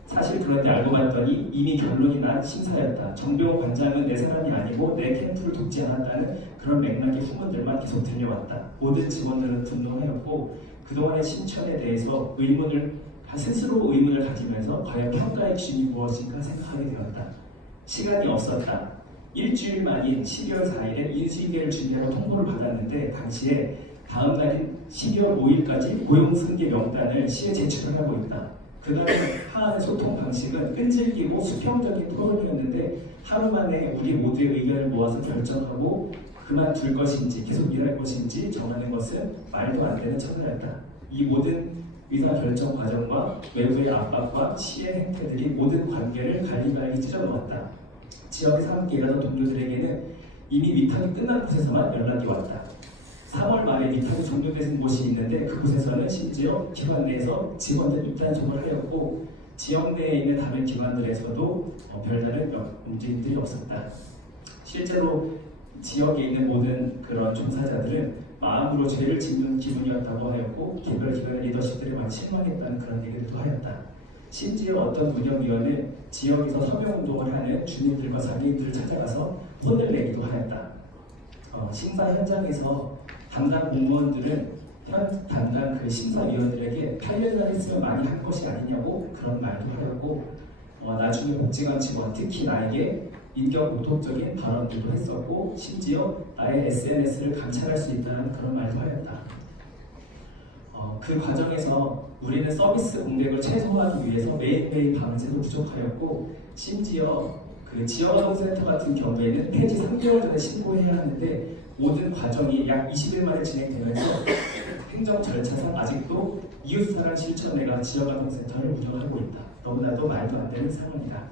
사실 그런데 알고 봤더니 이미 결론이 난 심사였다. 정병호 관장은 내 사람이 아니고 내 캠프를 돕지 않았다는 그런 맥락의 후문들만 계속 들려왔다. 모든 직원들은 분노하였고 그동안의 신천에 대해서 스스로 의문을 가지면서 과연 평가의 기준이 무엇인가 생각하게 되었다. 시간이 없었다. 일주일 만인 12월 4일에 인수인계를 준비하고 통보를 받았는데 당시에 다음 날인 12월 5일까지 고용승계 명단을 시에 제출을 하고 있다. 그날의 하나의 소통 방식은 끈질기고 수평적인 토론이었는데 하루 만에 우리 모두의 의견을 모아서 결정하고 그만둘 것인지 계속 일할 것인지 정하는 것은 말도 안 되는 천하였다. 이 모든 의사결정 과정과 외부의 압박과 시의 행태들이 모든 관계를 갈리갈리 찢어놓았다. 지역에서 함께 일하던 동료들에게는 이미 미탁이 끝난 곳에서만 연락이 왔다. 3월 말에 미탁이 종료된 곳이 있는데 그곳에서는 심지어 기관 내에서 직원들 입단속을 하였고 지역 내에 있는 다른 기관들에서도 별다른 움직임들이 없었다. 실제로 지역에 있는 모든 그런 종사자들은 마음으로 죄를 짓는 기분이었다고 하였고 개별 기관의 리더십들이 많이 실망했다는 그런 얘기들도 하였다. 심지어 어떤 운영위원은 지역에서 서명운동을 하는 주민들과 장애인들을 찾아가서 혼을 내기도 하였다. 심사 현장에서 담당 공무원들은 담당 그 심사위원들에게 8년이나 했으면 많이 한 것이 아니냐고 그런 말도 하였고 나중에 복지관 직원 특히 나에게 인격 모독적인 발언들도 했었고 심지어 나의 SNS를 감찰할 수 있다는 그런 말도 하였다. 그 과정에서 우리는 서비스 공백을 최소화하기 위해서 매일매일 밤새도 부족하였고 심지어 그 그 지원센터 같은 경우에는 폐지 3개월 전에 신고해야 하는데 모든 과정이 약 20일 만에 진행되면서 행정 절차상 아직도 이웃사랑 실천회가 지역아동센터를 운영하고 있다. 너무나도 말도 안 되는 상황이다.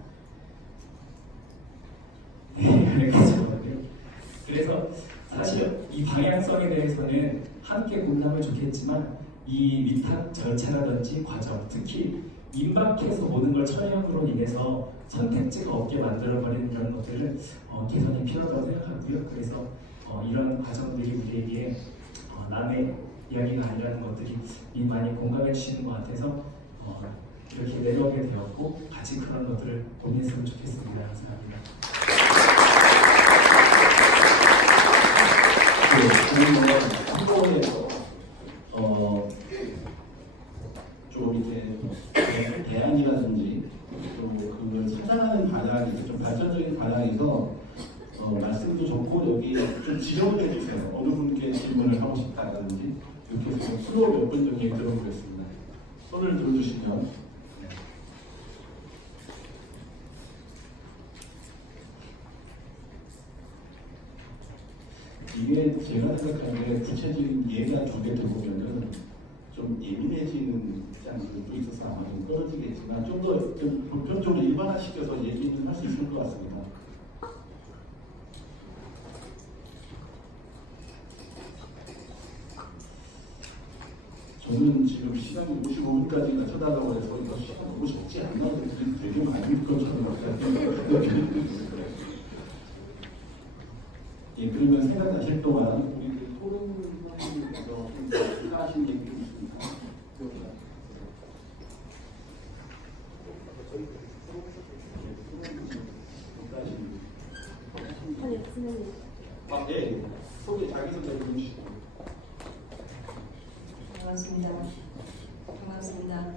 네, 그렇죠. 그래서 사실 이 방향성에 대해서는 함께 고민하면 좋겠지만 이 위탁 절차라든지 과정, 특히 임박해서 모든 걸 처리함으로 인해서 선택지가 없게 만들어버리는 이런 것들은 개선이 필요하다고 생각하고요. 그래서 이런 과정들이 우리에게 남의 이야기가 아니라는 것들이 많이 공감해 주시는 것 같아서 이렇게 내려오게 되었고 같이 그런 것들을 고민했으면 좋겠습니다. 감사합니다. 저는 한국에서 좀 이렇게 대안이라든지 또 그걸 찾아가는 방향에서 좀 발전적인 방향에서 말씀도 좋고 여기 좀 지적을 해주세요. 어느 분께 질문을 하고 싶다든지 이렇게 해서 프로 몇 분 정도 들어보겠습니다. 손을 들어주시면. 네. 이게 제가 생각하기에 구체적인 예가 두 개 들어보면은 좀 예민해지는 장면도 있어서 아마 좀 떨어지겠지만 좀 더 좀 보편적으로 일반화시켜서 얘기는 할 수 있을 것 같습니다. 저는 지금 시간이 55분까지나 쳐다보고 해서 이거 시간 너무 적지 않나? 되게 많이 것처럼 같아요. 예, 그러면 생각하실 동안 우리 토론님께서 좀 추가하신 얘기 좀 있습니까? 네, 자기소개 좀 해주시고. 반갑습니다.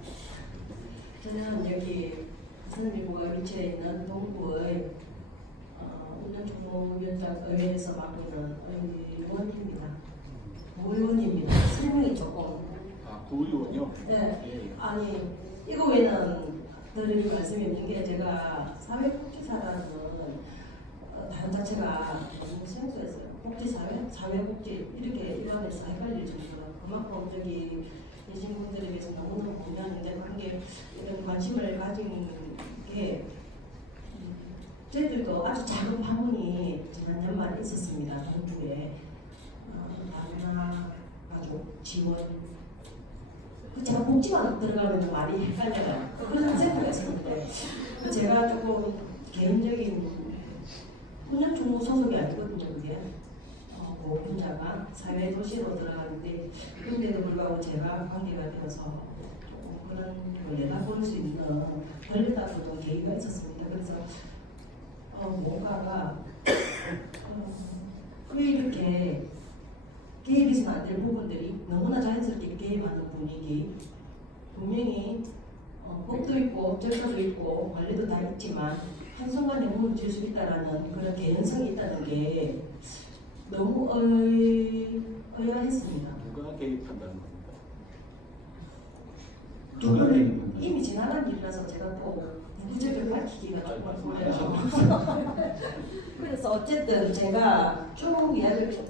저는 여기 선생님과 위치해 있는 동구의 운전총무위원장 의회에서 맡고 있는 의원입니다. 의원입니다. 설명이 조금. 구의원이요? 네. 예. 아니 이거 외에는 드릴 말씀이 없는 게 제가 사회복지사라는 단자체가 너무 생소했어요. 복지사회, 사회복지 이렇게 이러면서 헷갈릴 정도로 그만큼 저기 계신 분들에 대해서 너무너무 고민하는데 그게 이런 관심을 가진 게 저희들도 아주 작은 파문이 지난 연말에 있었습니다. 동부에 다문화 가족 지원 제가 복지만 들어가면 말이 헷갈려요. 그런 생각을 했었는데 제가 조금 개인적인 운전총무 소속이 아니거든요. 그게 분자가 사회도시로 들어가는데 그런데도 불구하고 제가 관계가 되어서 조금 그런 걸 내다볼 수 있는 걸려다보던 계기가 있었습니다. 그래서 뭔가가 왜 이렇게 개입해서는 안 될 부분들이 너무나 자연스럽게 개입하는 분위기 분명히 법도 있고 절차도 있고 관리도 다 있지만 한순간에 무너질 수 있다는 그런 개연성이 있다는 게 너무 의아했습니다. 누가 개입한다는 겁니까? 그거는 이미 지나간 일이라서 제가 또 구체적으로 밝히기가 조금 어려워요. 그래서 어쨌든 제가 쭉 이야기를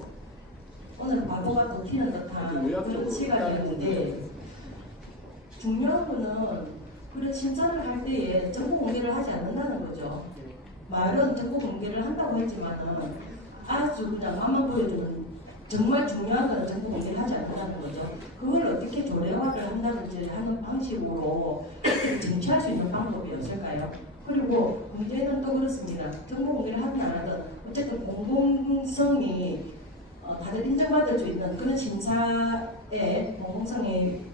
오늘 바보가 더 튀는 듯한 그런 시간이었는데 중요한 거는 그런 심사를 할 때에 정보 공개를 하지 않는다는 거죠. 말은 정보 공개를 한다고 했지만은 아주 그냥 맛만 보여주는 정말 중요한 건 정보 공개를 하지 않는다는 거죠. 그걸 어떻게 조례화를 한다든지 하는 방식으로 정치할 수 있는 방법이 없을까요? 그리고 문제는 또 그렇습니다. 정보 공개를 하든 안 하든 어쨌든 공공성이 다들 인정받을 수 있는 그런 심사에 공공성이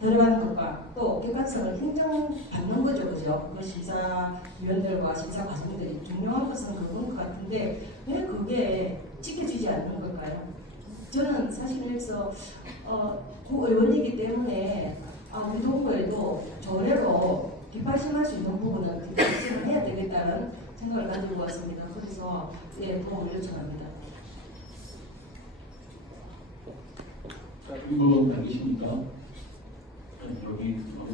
들어가는 것과 또 객관성을 인정받는 거죠, 그죠? 그 심사위원들과 심사 과정들이 중요한 것은 그건 것 같은데 왜 그게 지켜지지 않는 걸까요? 저는 사실 여기서 의원이기 때문에 우리 동구에도 조례로 뒷받침할 수 있는 부분은 뒷받침을 해야 되겠다는 생각을 가지고 왔습니다. 그래서 도움을 요청합니다. 자, 그리고 남기십니까? 여기 좀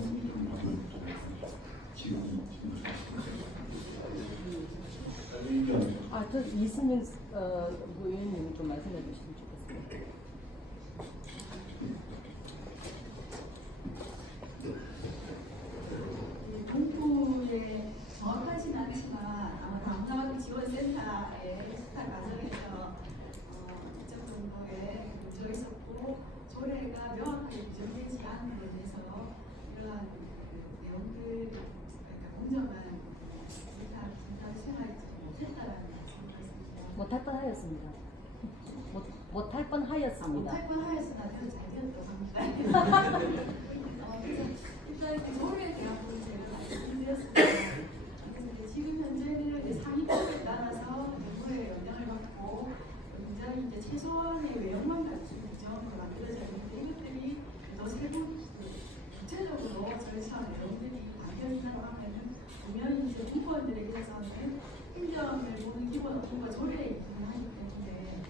지금 같은 이승민 의원님 좀 말씀해 주시면 좋겠습니다. 문구에 정확하지는 않지만 아마 다문화가족 지원센터의 수사 과정에서 이쪽 정도의 문제가 있었고 조례가 명확하게 규정되지 않은 것에 대해서 이러한 내용들 공정한 심사를 수행하지 못했다라는 말씀을 못할 뻔하였습니다. 못할 뻔하였습니다. 못할 뻔하였으나 그래도 잘 되었다고 합니다. 그래서 일단 그 조례에 대한 부분 제가 말씀드렸습니다. 그래서 이제 지금 현재는 이제 상위법에 따라서 정부의 영향을 받고 굉장히 이제 최소한의 외형만 갖춘 규정으로 만들어져 있는데 이것들이 더 세부 구체적으로 절차와 내용들이 담겨진다고 하면은 분명히 이제 공무원들에 있어서는 행정을 보는 기본 업무가 조례에 기본하기 때문에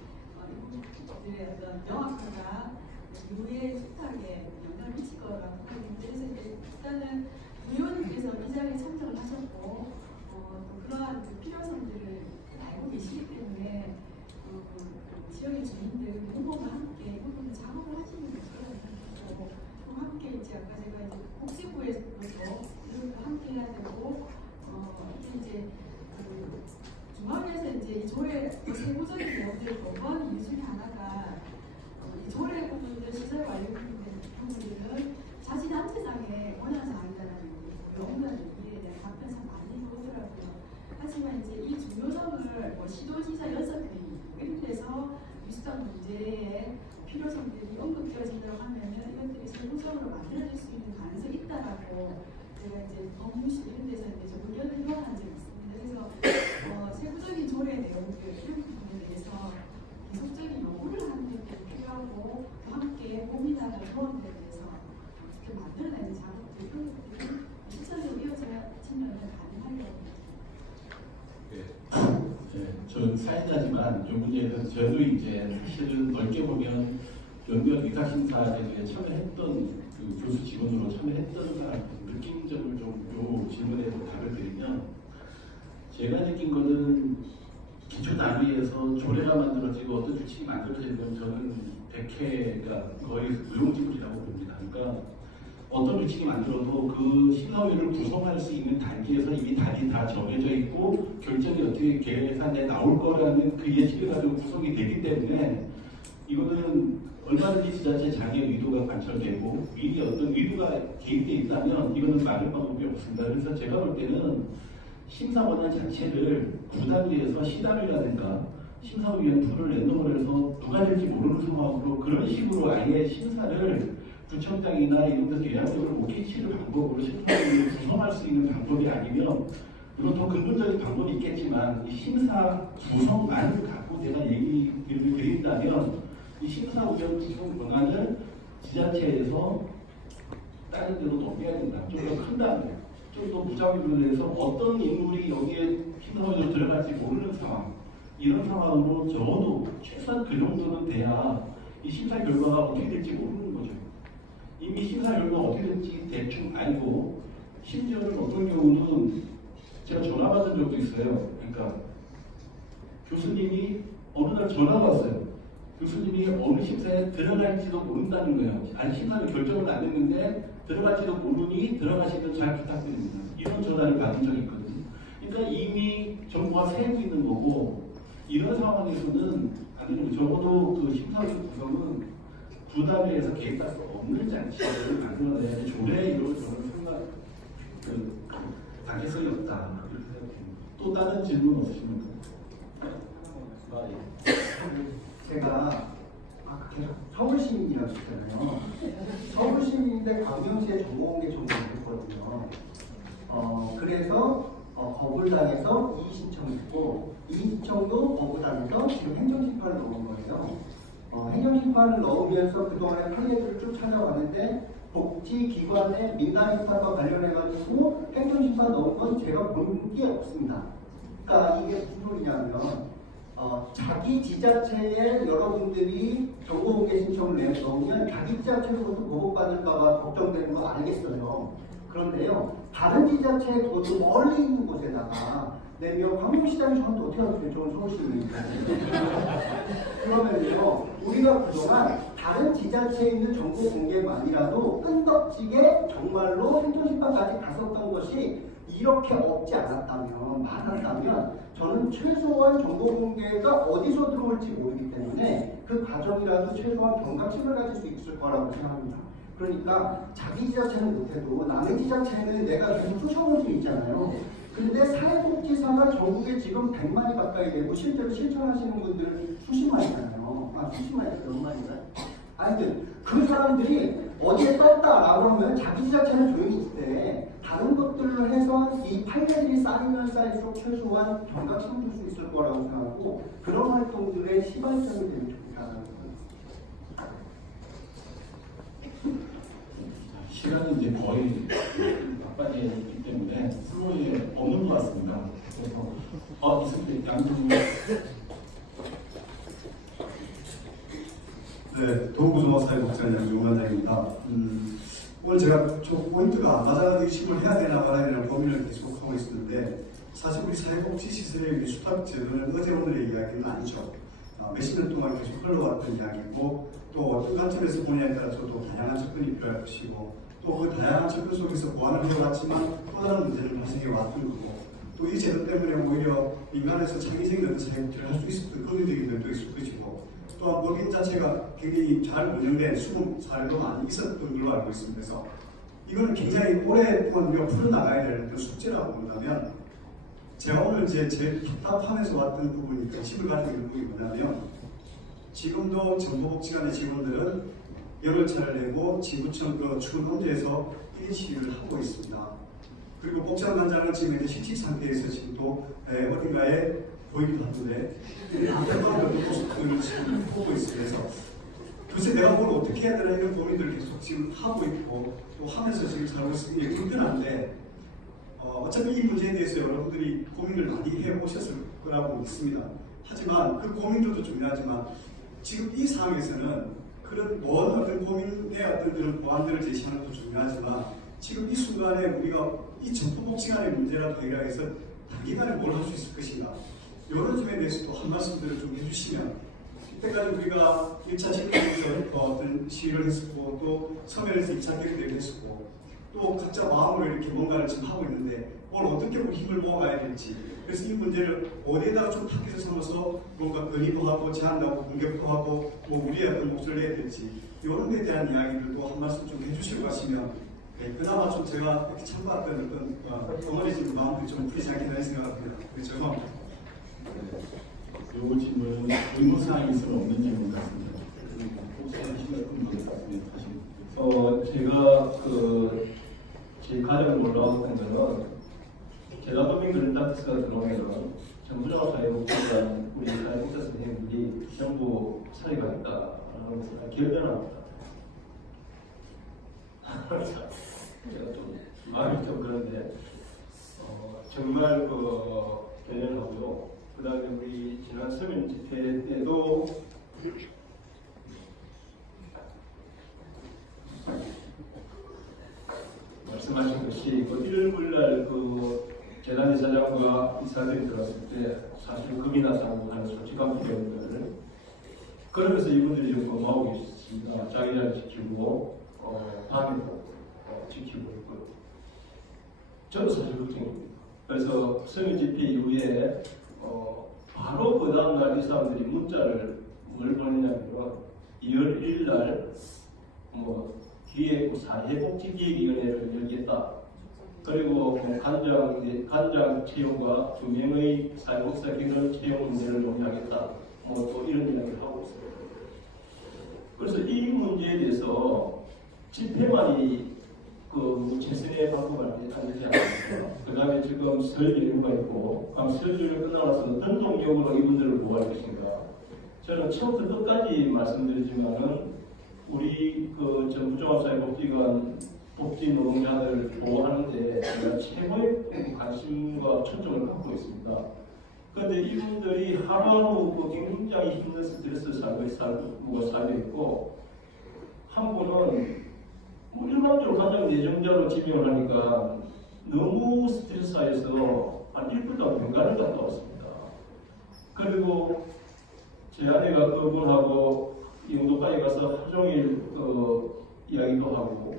이분들의 어떤 명확하다 이후에 숙탁에 영향을 미칠 거라고 생각합니다. 그래서 이제 일단은 의원님께서 기자회견에 참석을 하셨고 또 그러한 그 필요성들을 알고 계시기 때문에 지역의 주민들 공무원과 함께 부분을 작업을 하시는 거죠. 또 함께 이제 아까 제가 이제 복지부에서도 이런 거 함께 해야 되고 이제 중앙에서 이제 이 조례 세부적인 내용들을 권고하는 이유 중에 하나가 이 조례 부분들 시설 완료 부분들은 자치단체장의 권한사항이라는 영문이에 대한 답변 참 많이 보더라고요. 하지만 이제 이 중요성을 시도지사 6명이 이런 데서 위수단 문제의 필요성들이 언급되어진다고 하면은 이것들이 세부적으로 만들어질 수 있는 가능성이 있다라고 제가 이제 법무실 이런 데서 이제 좀 의견을 요청한 적이 있습니다. 그래서 세부적인 조례 내용들 이런 부분에 대해서 계속적인 요구를 하는 것들이 필요하고 또 함께 고민하는 조언들에 대해서 이렇게 만들어내는 작업들 이런 것들이 실천적으로 이어져야지면 가능하려고. 저는 사회자지만 이 문제에 대해서 저도 이제 사실은 넓게 보면 연구원 위탁심사에 참여했던 그 교수 직원으로 참여했던 사람 느낌적으로 좀 요 질문에 답을 드리면 제가 느낀 거는 기초 단위에서 조례가 만들어지고 어떤 규칙이 만들어지는 건 저는 100회가 거의 무용지물이라고 봅니다. 그러니까 어떤 규칙이 만들어도 그 심사위를 구성할 수 있는 단계에서 이미 답이 다 정해져 있고 결정이 어떻게 계산에 나올 거라는 그 예측을 가지고 구성이 되기 때문에 이거는 얼마든지 지자체 장의 의도가 관철되고 미리 어떤 의도가 개입되어 있다면 이거는 막을 방법이 없습니다. 그래서 제가 볼 때는 심사원단 자체를 구단위에서 시단위라든가 심사위원 풀을 랜덤으로 해서 누가 될지 모르는 상황으로 그런 식으로 아예 심사를 구청장이나 이런 데서 예약력을 못 끼치는 방법으로 심사위원을 구성할 수 있는 방법이 아니면 물론 더 근본적인 방법이 있겠지만 이 심사 구성만을 갖고 제가 얘기를 드린다면 이 심사위원 구성 권한을 지자체에서 다른 데로 넘겨야 된다. 좀 더 큰 다음에 좀 더 무작위로 해서 어떤 인물이 여기에 심사위원으로 들어갈지 모르는 상황 이런 상황으로 적어도 최소한 그 정도는 돼야 이 심사 결과가 어떻게 될지 모르는 거죠. 이미 심사 결과가 어떻게 될지 대충 알고 심지어는 어떤 경우는 제가 전화 받은 적도 있어요. 그러니까 교수님이 어느 날 전화가 왔어요. 교수님이 어느 심사에 들어갈지도 모른다는 거예요. 아직 심사를 결정을 안 했는데 들어갈지도 모르니 들어가시면 잘 부탁드립니다. 이런 전화를 받은 적이 있거든요. 그러니까 이미 정부가 세우고 있는 거고 이런 상황에서는 안 되는 거죠. 적어도 그 심사위원 구성은 부담에서 개입할 수 없는 장치를 만들어내야 조례 이런 저는 생각 당해성이 없다. 그렇게 생각합니다. 또 다른 질문 없으십니까? 제가 아까 계속 서울시민이라고 했잖아요. 서울시민인데 광명시에 정보공개 전공했거든요. 그래서 거부당해서 이의 신청했고 이의 신청도 거부당해서 지금 행정심판을 넣은 거예요. 행정심판을 넣으면서 그동안의 판례들을 쭉 찾아왔는데 복지기관의 민간심판과 관련해가지고 행정심판 넣은 건 제가 본 게 없습니다. 그러니까 이게 무슨 소리냐면 자기 지자체에 여러분들이 정보공개 신청을 넣으면 자기 지자체로부터 보복받을까봐 걱정되는 거 알겠어요. 그런데요, 다른 지자체에 그것도 멀리 있는 곳에다가 내면 광명시장이 저한테 어떻게 하겠어요? 저는 서울시민이니까. 그러면요, 우리가 그동안 다른 지자체에 있는 정보 공개만이라도 끈덕지게 정말로 행정심판까지 갔었던 것이 이렇게 없지 않았다면, 많았다면 저는 최소한 정보 공개가 어디서 들어올지 모르기 때문에 그 과정이라도 최소한 경각심을 가질 수 있을 거라고 생각합니다. 그러니까 자기 지자체는 못해도 남의 지자체는 내가 계속 쫓아올 수 있잖아요. 근데 사회복지사가 전국에 지금 100만이 가까이 되고 실제로 실천하시는 분들 수십만이잖아요. 수십만이 몇 만인가요? 아무튼 그 사람들이 어디에 떴다라고 하면 자기 지자체는 조용히 있대. 다른 것들로 해서 이 판례들이 쌓이면 쌓일수록 최소한 경각심을 줄 수 있을 거라고 생각하고 그런 활동들의 시발점이 되면 좋겠다는 시간이 이제 거의 막바지에 있기 때문에 슬로우에 없는 것 같습니다. 그래서 있을 때 양님. 네, 도구조합사회복지관 용관장입니다. 오늘 제가 좀 포인트가 맞아가지고 의심을 해야 되나 말아야 되나 고민을 계속 하고 있었는데 사실 우리 사회복지시설의 수탁 제도는 어제 오늘의 이야기는 아니죠. 몇십 년 동안 계속 흘러왔던 이야기고 또 어떤 관점에서 보냐에 따라서 또 다양한 접근이 필요할 것이고 또 그 다양한 접근 속에서 보완을 해왔지만 또 다른 문제를 발생해 왔던 거고 또 이 제도 때문에 오히려 민간에서 창의적인 어떤 사회복지를 할 수 있었던 긍정적인 면도 있을 것이고 또한 법인 자체가 굉장히 잘 운영된 수긍 사례도 많이 있었던 걸로 알고 있습니다. 그래서 이거는 굉장히 오랫동안 우리가 풀어나가야 될 어떤 숙제라고 본다면 제가 오늘 이제 제일 답답하면서 왔던 부분이 관심을 가지고 있는 부분이 뭐냐면 지금도 정보복지관의 직원들은 연월차를 내고 지구청 그 주근원제에서 1인 시위를 하고 있습니다. 그리고 복지관단장은 지금 이제 실직 상태에서 지금 또 어딘가에 보이기도 하는데 안타까운 모습들을 지금 보고 있으면서 글쎄 내가 뭘 어떻게 해야 되나 이런 고민들을 계속 지금 하고 있고 또 하면서 지금 살고 있으니 게 불편한데 어차피 이 문제에 대해서 여러분들이 고민을 많이 해보셨을 거라고 믿습니다. 하지만 그 고민들도 중요하지만 지금 이 상황에서는 그런 먼 어떤 고민의 어떤 그런 보완들을 제시하는 것도 중요하지만 지금 이 순간에 우리가 이 정보복지관의 문제라도 해결해서 단기간에 뭘 할 수 있을 것인가 이런 점에 대해서도 한 말씀들을 좀 해주시면 이때까지 우리가 1차 실패에서 어떤 시위를 했었고 또 서면에서 2차 대회를 했었고 또 각자 마음으로 이렇게 뭔가를 지금 하고 있는데 오늘 어떻게 우리 힘을 모아가야 될지 그래서 이 문제를 어디에다가 좀 타깃을 삼아서 뭔가 건의도 하고 제안도 하고 공격도 하고 뭐 우리의 어떤 목소리를 내야 될지 이런 데에 대한 이야기들도 한 말씀 좀 해주시고 가시면 그나마 좀 제가 이렇게 참고했던 어떤 덩어리진 마음들이 좀 풀리지 않겠나 생각합니다. 그렇죠? 이 질문은 의무사항이 있으면 없는 질문 같습니다. 혹시 하시는 분 같습니다. 제가 제 가장 놀라웠던 거는 제가 법인그린다트스가 들어오면 정부종합사회복지관 우리 사회복지 선생님들이 전부 사회가 있다라는 것을 기억나합니다. 제가 좀 말이 좀 그런데 정말 대단하고요. 그 다음에 우리 지난 서면 집회 때도 말씀하신 것이 1월 9일날 재단 이사장과 이사들이 들어왔을 때 사실 금이 났다고 하는 솔직한 부분들 그러면서 이분들이 좀 고마워 계십니다. 자기 자리 지키고 밤에도 지키고 있고 저도 사실 걱정입니다. 그래서 서면 집회 이후에 바로 그 다음날 이 사람들이 문자를 뭘 보내냐면 2월 1일날 사회복지기획위원회를 열겠다. 그리고 간장 채용과 2명의 사회복지사 기관 채용 문제를 논의하겠다. 또 이런 이야기를 하고 있습니다. 그래서 이 문제에 대해서 집회만이 최선의 방법을 아니지 않습니까? 그 다음에 지금 설 연휴가 있고, 설 연휴 끝나고 나서 어떤 동력으로 이분들을 보호할 것인가? 저는 처음부터 끝까지 말씀드리지만은 우리 정부종합사회복지관 복지 노동자들 보호하는데 제가 최고의 관심과 초점을 갖고 있습니다. 그런데 이분들이 하루하루 굉장히 힘든 스트레스를 살고 있고 한 분은 뭐 일반적으로 가장 내정자로 지명을 하니까 너무 스트레스 쌓여서 한 1분 동안 병가를 갔다 왔습니다. 그리고 제 아내가 그분하고 영도까지 가서 하루 종일 이야기도 하고,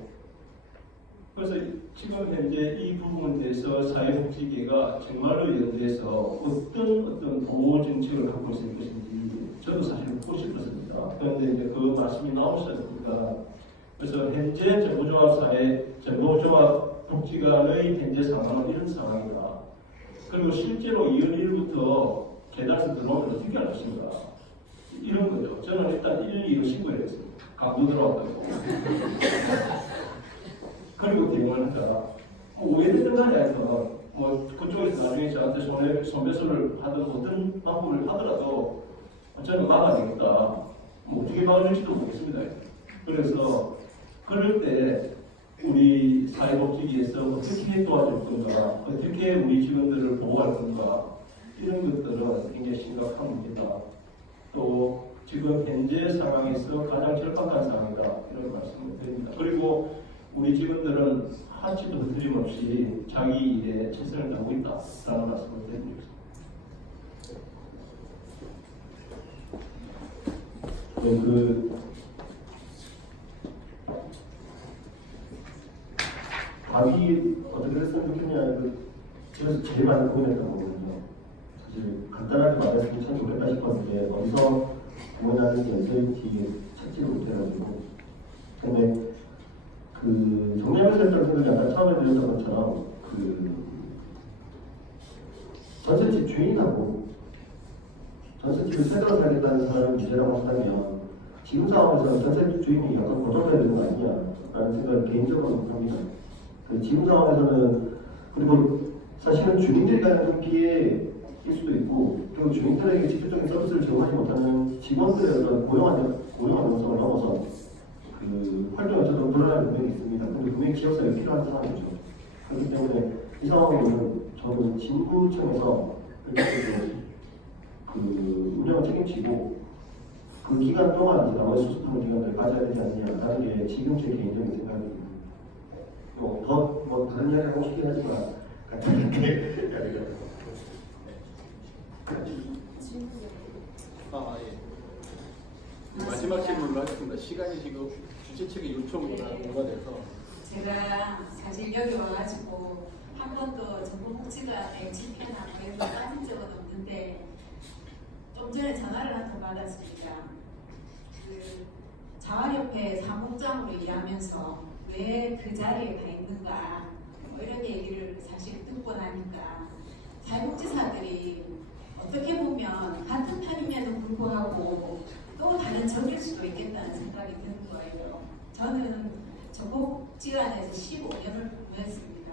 그래서 지금 현재 이 부분에 대해서 사회복지계가 정말로 연대해서 어떤 보호 정책을 갖고 있을 것인지 저도 사실 보고 싶었습니다. 그런데 이제 그 말씀이 나오셨으니까, 그래서 현재 정보조합 복지관의 현재 상황은 이런 상황이다. 그리고 실제로 2월 1일부터 계단에서 들어오면 어떻게 할 것인가, 이런 거죠. 저는 일단 112로 신고를 했습니다. 강도 들어왔다고. 그리고 대응을 하자. 뭐 오해되는 날이 아니라 뭐 그쪽에서 나중에 저한테 손배소를 하든 어떤 방법을 하더라도 저는 막아야 되겠다. 뭐 어떻게 막을지도 모르겠습니다. 그래서 그럴 때 우리 사회복지계에서 어떻게 도와줄 건가, 어떻게 우리 직원들을 보호할 건가, 이런 것들은 굉장히 심각한 문제다. 또 지금 현재 상황에서 가장 절박한 상황이다, 이런 말씀을 드립니다. 그리고 우리 직원들은 한치도 틀림없이 자기 일에 최선을 다하고 있다라는 말씀을 드립니다. 네, 답이 어떻게 했으면 좋겠냐, 집에서 제일 많이 고민했던 거거든요. 사실 간단하게 말했으면 참 좋겠다 싶었는데 어디서 고민하는지 SAT 찾지를 못해가지고. 근데 정리하면서 했던 생각이 아까 처음에 드렸던 것처럼 전셋집 주인하고 전셋집을 새로 살겠다는 사람을 문제라고 한다면 지금 상황에서는 전셋집 주인이 약간 고정돼야 되는 거 아니냐 라는 생각을 개인적으로 합니다. 지금 상황에서는, 그리고 사실은 주민들이 가는 피해일 수도 있고, 그리고 주민들에게 직접적인 서비스를 제공하지 못하는 직원들의 어떤 고용한 영성을 넘어서 활동이 저도 드러나는 부분이 있습니다. 근데 분명히 지역사회가 필요한 상황이죠. 그렇기 때문에 이 상황에는 저는 진구청에서 운영을 책임지고 그 기간 동안 나머지 수습하는 기간을 가져야 되지 않느냐라는 게 지금 제 개인적인 생각입니다. 다른 이야기 하고 싶긴 하지만 간단하게 이야기를 마지막 질문을 하겠습니다. 시간이 지금 주최 측의 요청보다 오버돼서. 제가 사실 여기 와가지고 한 번도 정보복지관에 집회나 뭐 이런 거 빠진 적은 없는데, 좀 전에 전화를 한 통 받았습니다. 자활협회 사무장으로 일하면서 왜 그 자리에 가 있는가, 뭐 이런 얘기를 사실 듣고 나니까 사회복지사들이 어떻게 보면 같은 편임에도 불구하고 또 다른 적일 수도 있겠다는 생각이 드는 거예요. 저는 정보복지관에서 15년을 근무했습니다.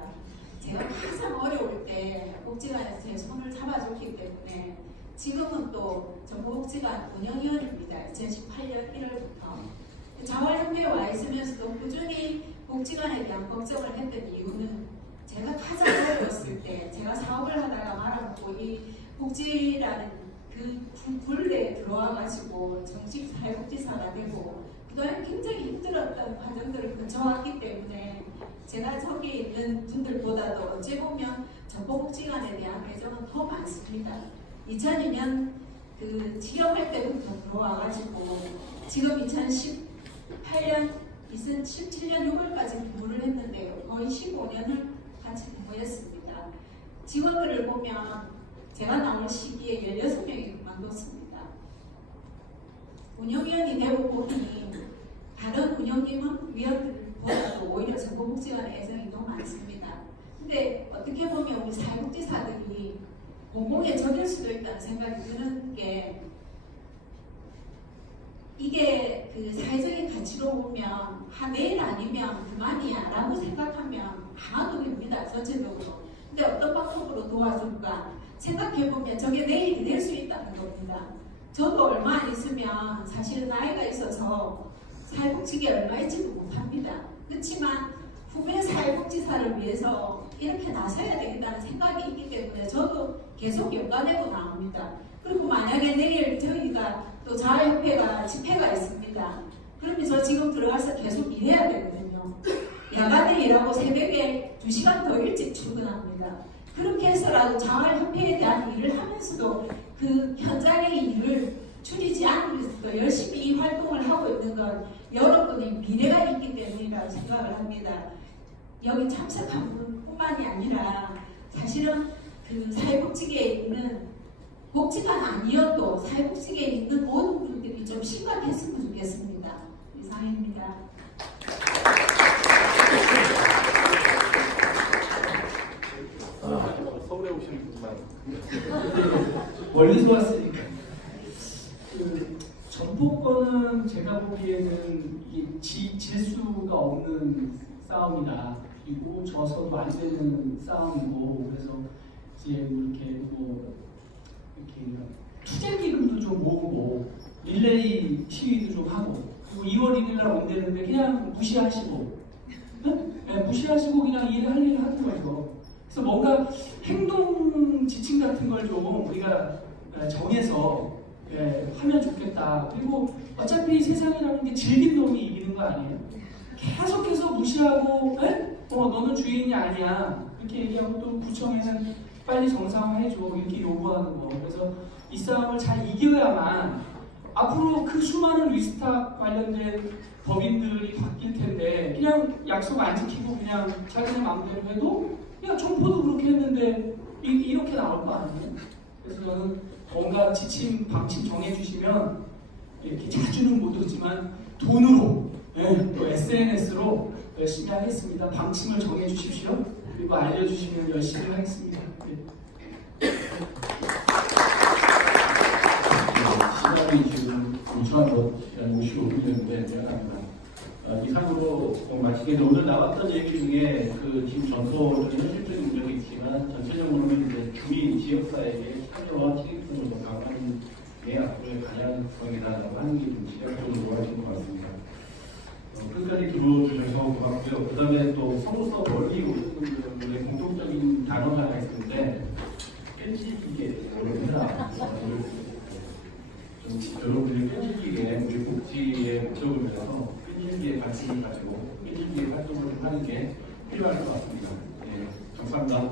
제가 가장 어려울 때 복지관에서 제 손을 잡아줬기 때문에 지금은 또 정보복지관 운영위원입니다. 2018년 1월부터. 자활협회에 와 있으면서도 꾸준히 복지관에 대한 걱정을 했던 이유는 제가 가장 어려웠을 때 제가 사업을 하다가 말아먹고 이 복지라는 그 굴레에 들어와가지고 정식 사회복지사가 되고 그동안 굉장히 힘들었던 과정들을 거쳐왔기 때문에 제가 저기 있는 분들보다도 어찌 보면 정보복지관에 대한 애정은 더 많습니다. 2002년 취업할 때부터 들어와가지고 지금 2017년 6월까지 근무를 했는데요. 거의 15년을 같이 근무했습니다. 직원들을 보면 제가 나올 시기에 16명이 그만뒀습니다. 운영위원이 되고 보니 다른 위원들보다도 오히려 정보복지관에 애정이 더 많습니다. 근데 어떻게 보면 우리 사회복지사들이 공공의 적일 수도 있다는 생각이 드는 게, 이게 사회적인 가치로 보면 내일 아니면 그만이야 라고 생각하면 강화동입니다, 전체적으로. 근데 어떤 방법으로 도와줄까 생각해보면 저게 내일이 될 수 있다는 겁니다. 저도 얼마 안 있으면 사실은 나이가 있어서 사회복지계 얼마일지도 못합니다. 그렇지만 후배 사회복지사를 위해서 이렇게 나서야 되겠다는 생각이 있기 때문에 저도 계속 연관내고 나옵니다. 그리고 만약에 내일 저희가 또 자활협회가 집회가 있습니다. 그러면 저 지금 들어가서 계속 일해야 되거든요. 있거든요. 야간에 일하고 새벽에 2시간 더 일찍 출근합니다. 그렇게 해서라도 자활협회에 대한 일을 하면서도 그 현장의 일을 줄이지 않으면서도 열심히 이 활동을 하고 있는 건 여러분의 미래가 있기 때문이라고 생각을 합니다. 여기 참석한 분뿐만이 아니라 사실은 그 사회복지계에 있는 복지관 아니어도 사회복지계에 있는 모든 분들이 좀 심각했으면 좋겠습니다. 이상입니다. 서울에 오신 분만 멀리서 왔으니까. 그 전폭권은 제가 보기에는 이게 질수가 없는 싸움이다. 이고 져서도 안 되는 싸움이고, 그래서 이제 이렇게 투쟁 기금도 좀 모으고 릴레이 시위도 좀 하고, 그리고 2월 1일 날 온대는데 그냥 무시하시고, 네, 무시하시고 그냥 할 일을 하는 거죠. 그래서 뭔가 행동 지침 같은 걸 좀 우리가 정해서 하면 좋겠다. 그리고 어차피 세상이라는 게 질긴 놈이 이기는 거 아니에요? 계속해서 무시하고 너는 주인이 아니야 이렇게 얘기하고, 또 구청에는 빨리 정상화해줘 이렇게 요구하는 거. 그래서 이 싸움을 잘 이겨야만 앞으로 그 수많은 리스탁 관련된 법인들이 바뀔 텐데, 그냥 약속 안 지키고 그냥 자기네 마음대로 해도, 야 청포도 그렇게 했는데 이렇게 나올 거 아니에요? 그래서 저는 뭔가 지침 방침 정해주시면 이렇게 자주는 못하지만 돈으로, 또 SNS로 열심히 하겠습니다. 방침을 정해주십시오. 그리고 알려주시면 열심히 하겠습니다. 시간이 지금 55분이었는데 미안합니다. 이상으로 마치게 오늘 나왔던 얘기 중에 그 지금 전토적인 현실적인 문제가 있지만 전체적으로는 이제 주민 지역사회의 참여와 책임성을 더 강화하는 게 앞으로의 가능성이다라고 하는 게 좀 지적적으로 하신 것 같습니다. 끝까지 들어주셔서 고맙고요. 그 다음에 또 서울서 멀리 오신 분들의 공통적인 단어가 하나 있는데 끈질기게 모릅니다. 여러분들이 끈질기게 우리 복지의 목적을 위해서 끈질기게 관심을 가지고 끈질기게 활동을 하는 게 필요할 것 같습니다. 네, 감사합니다.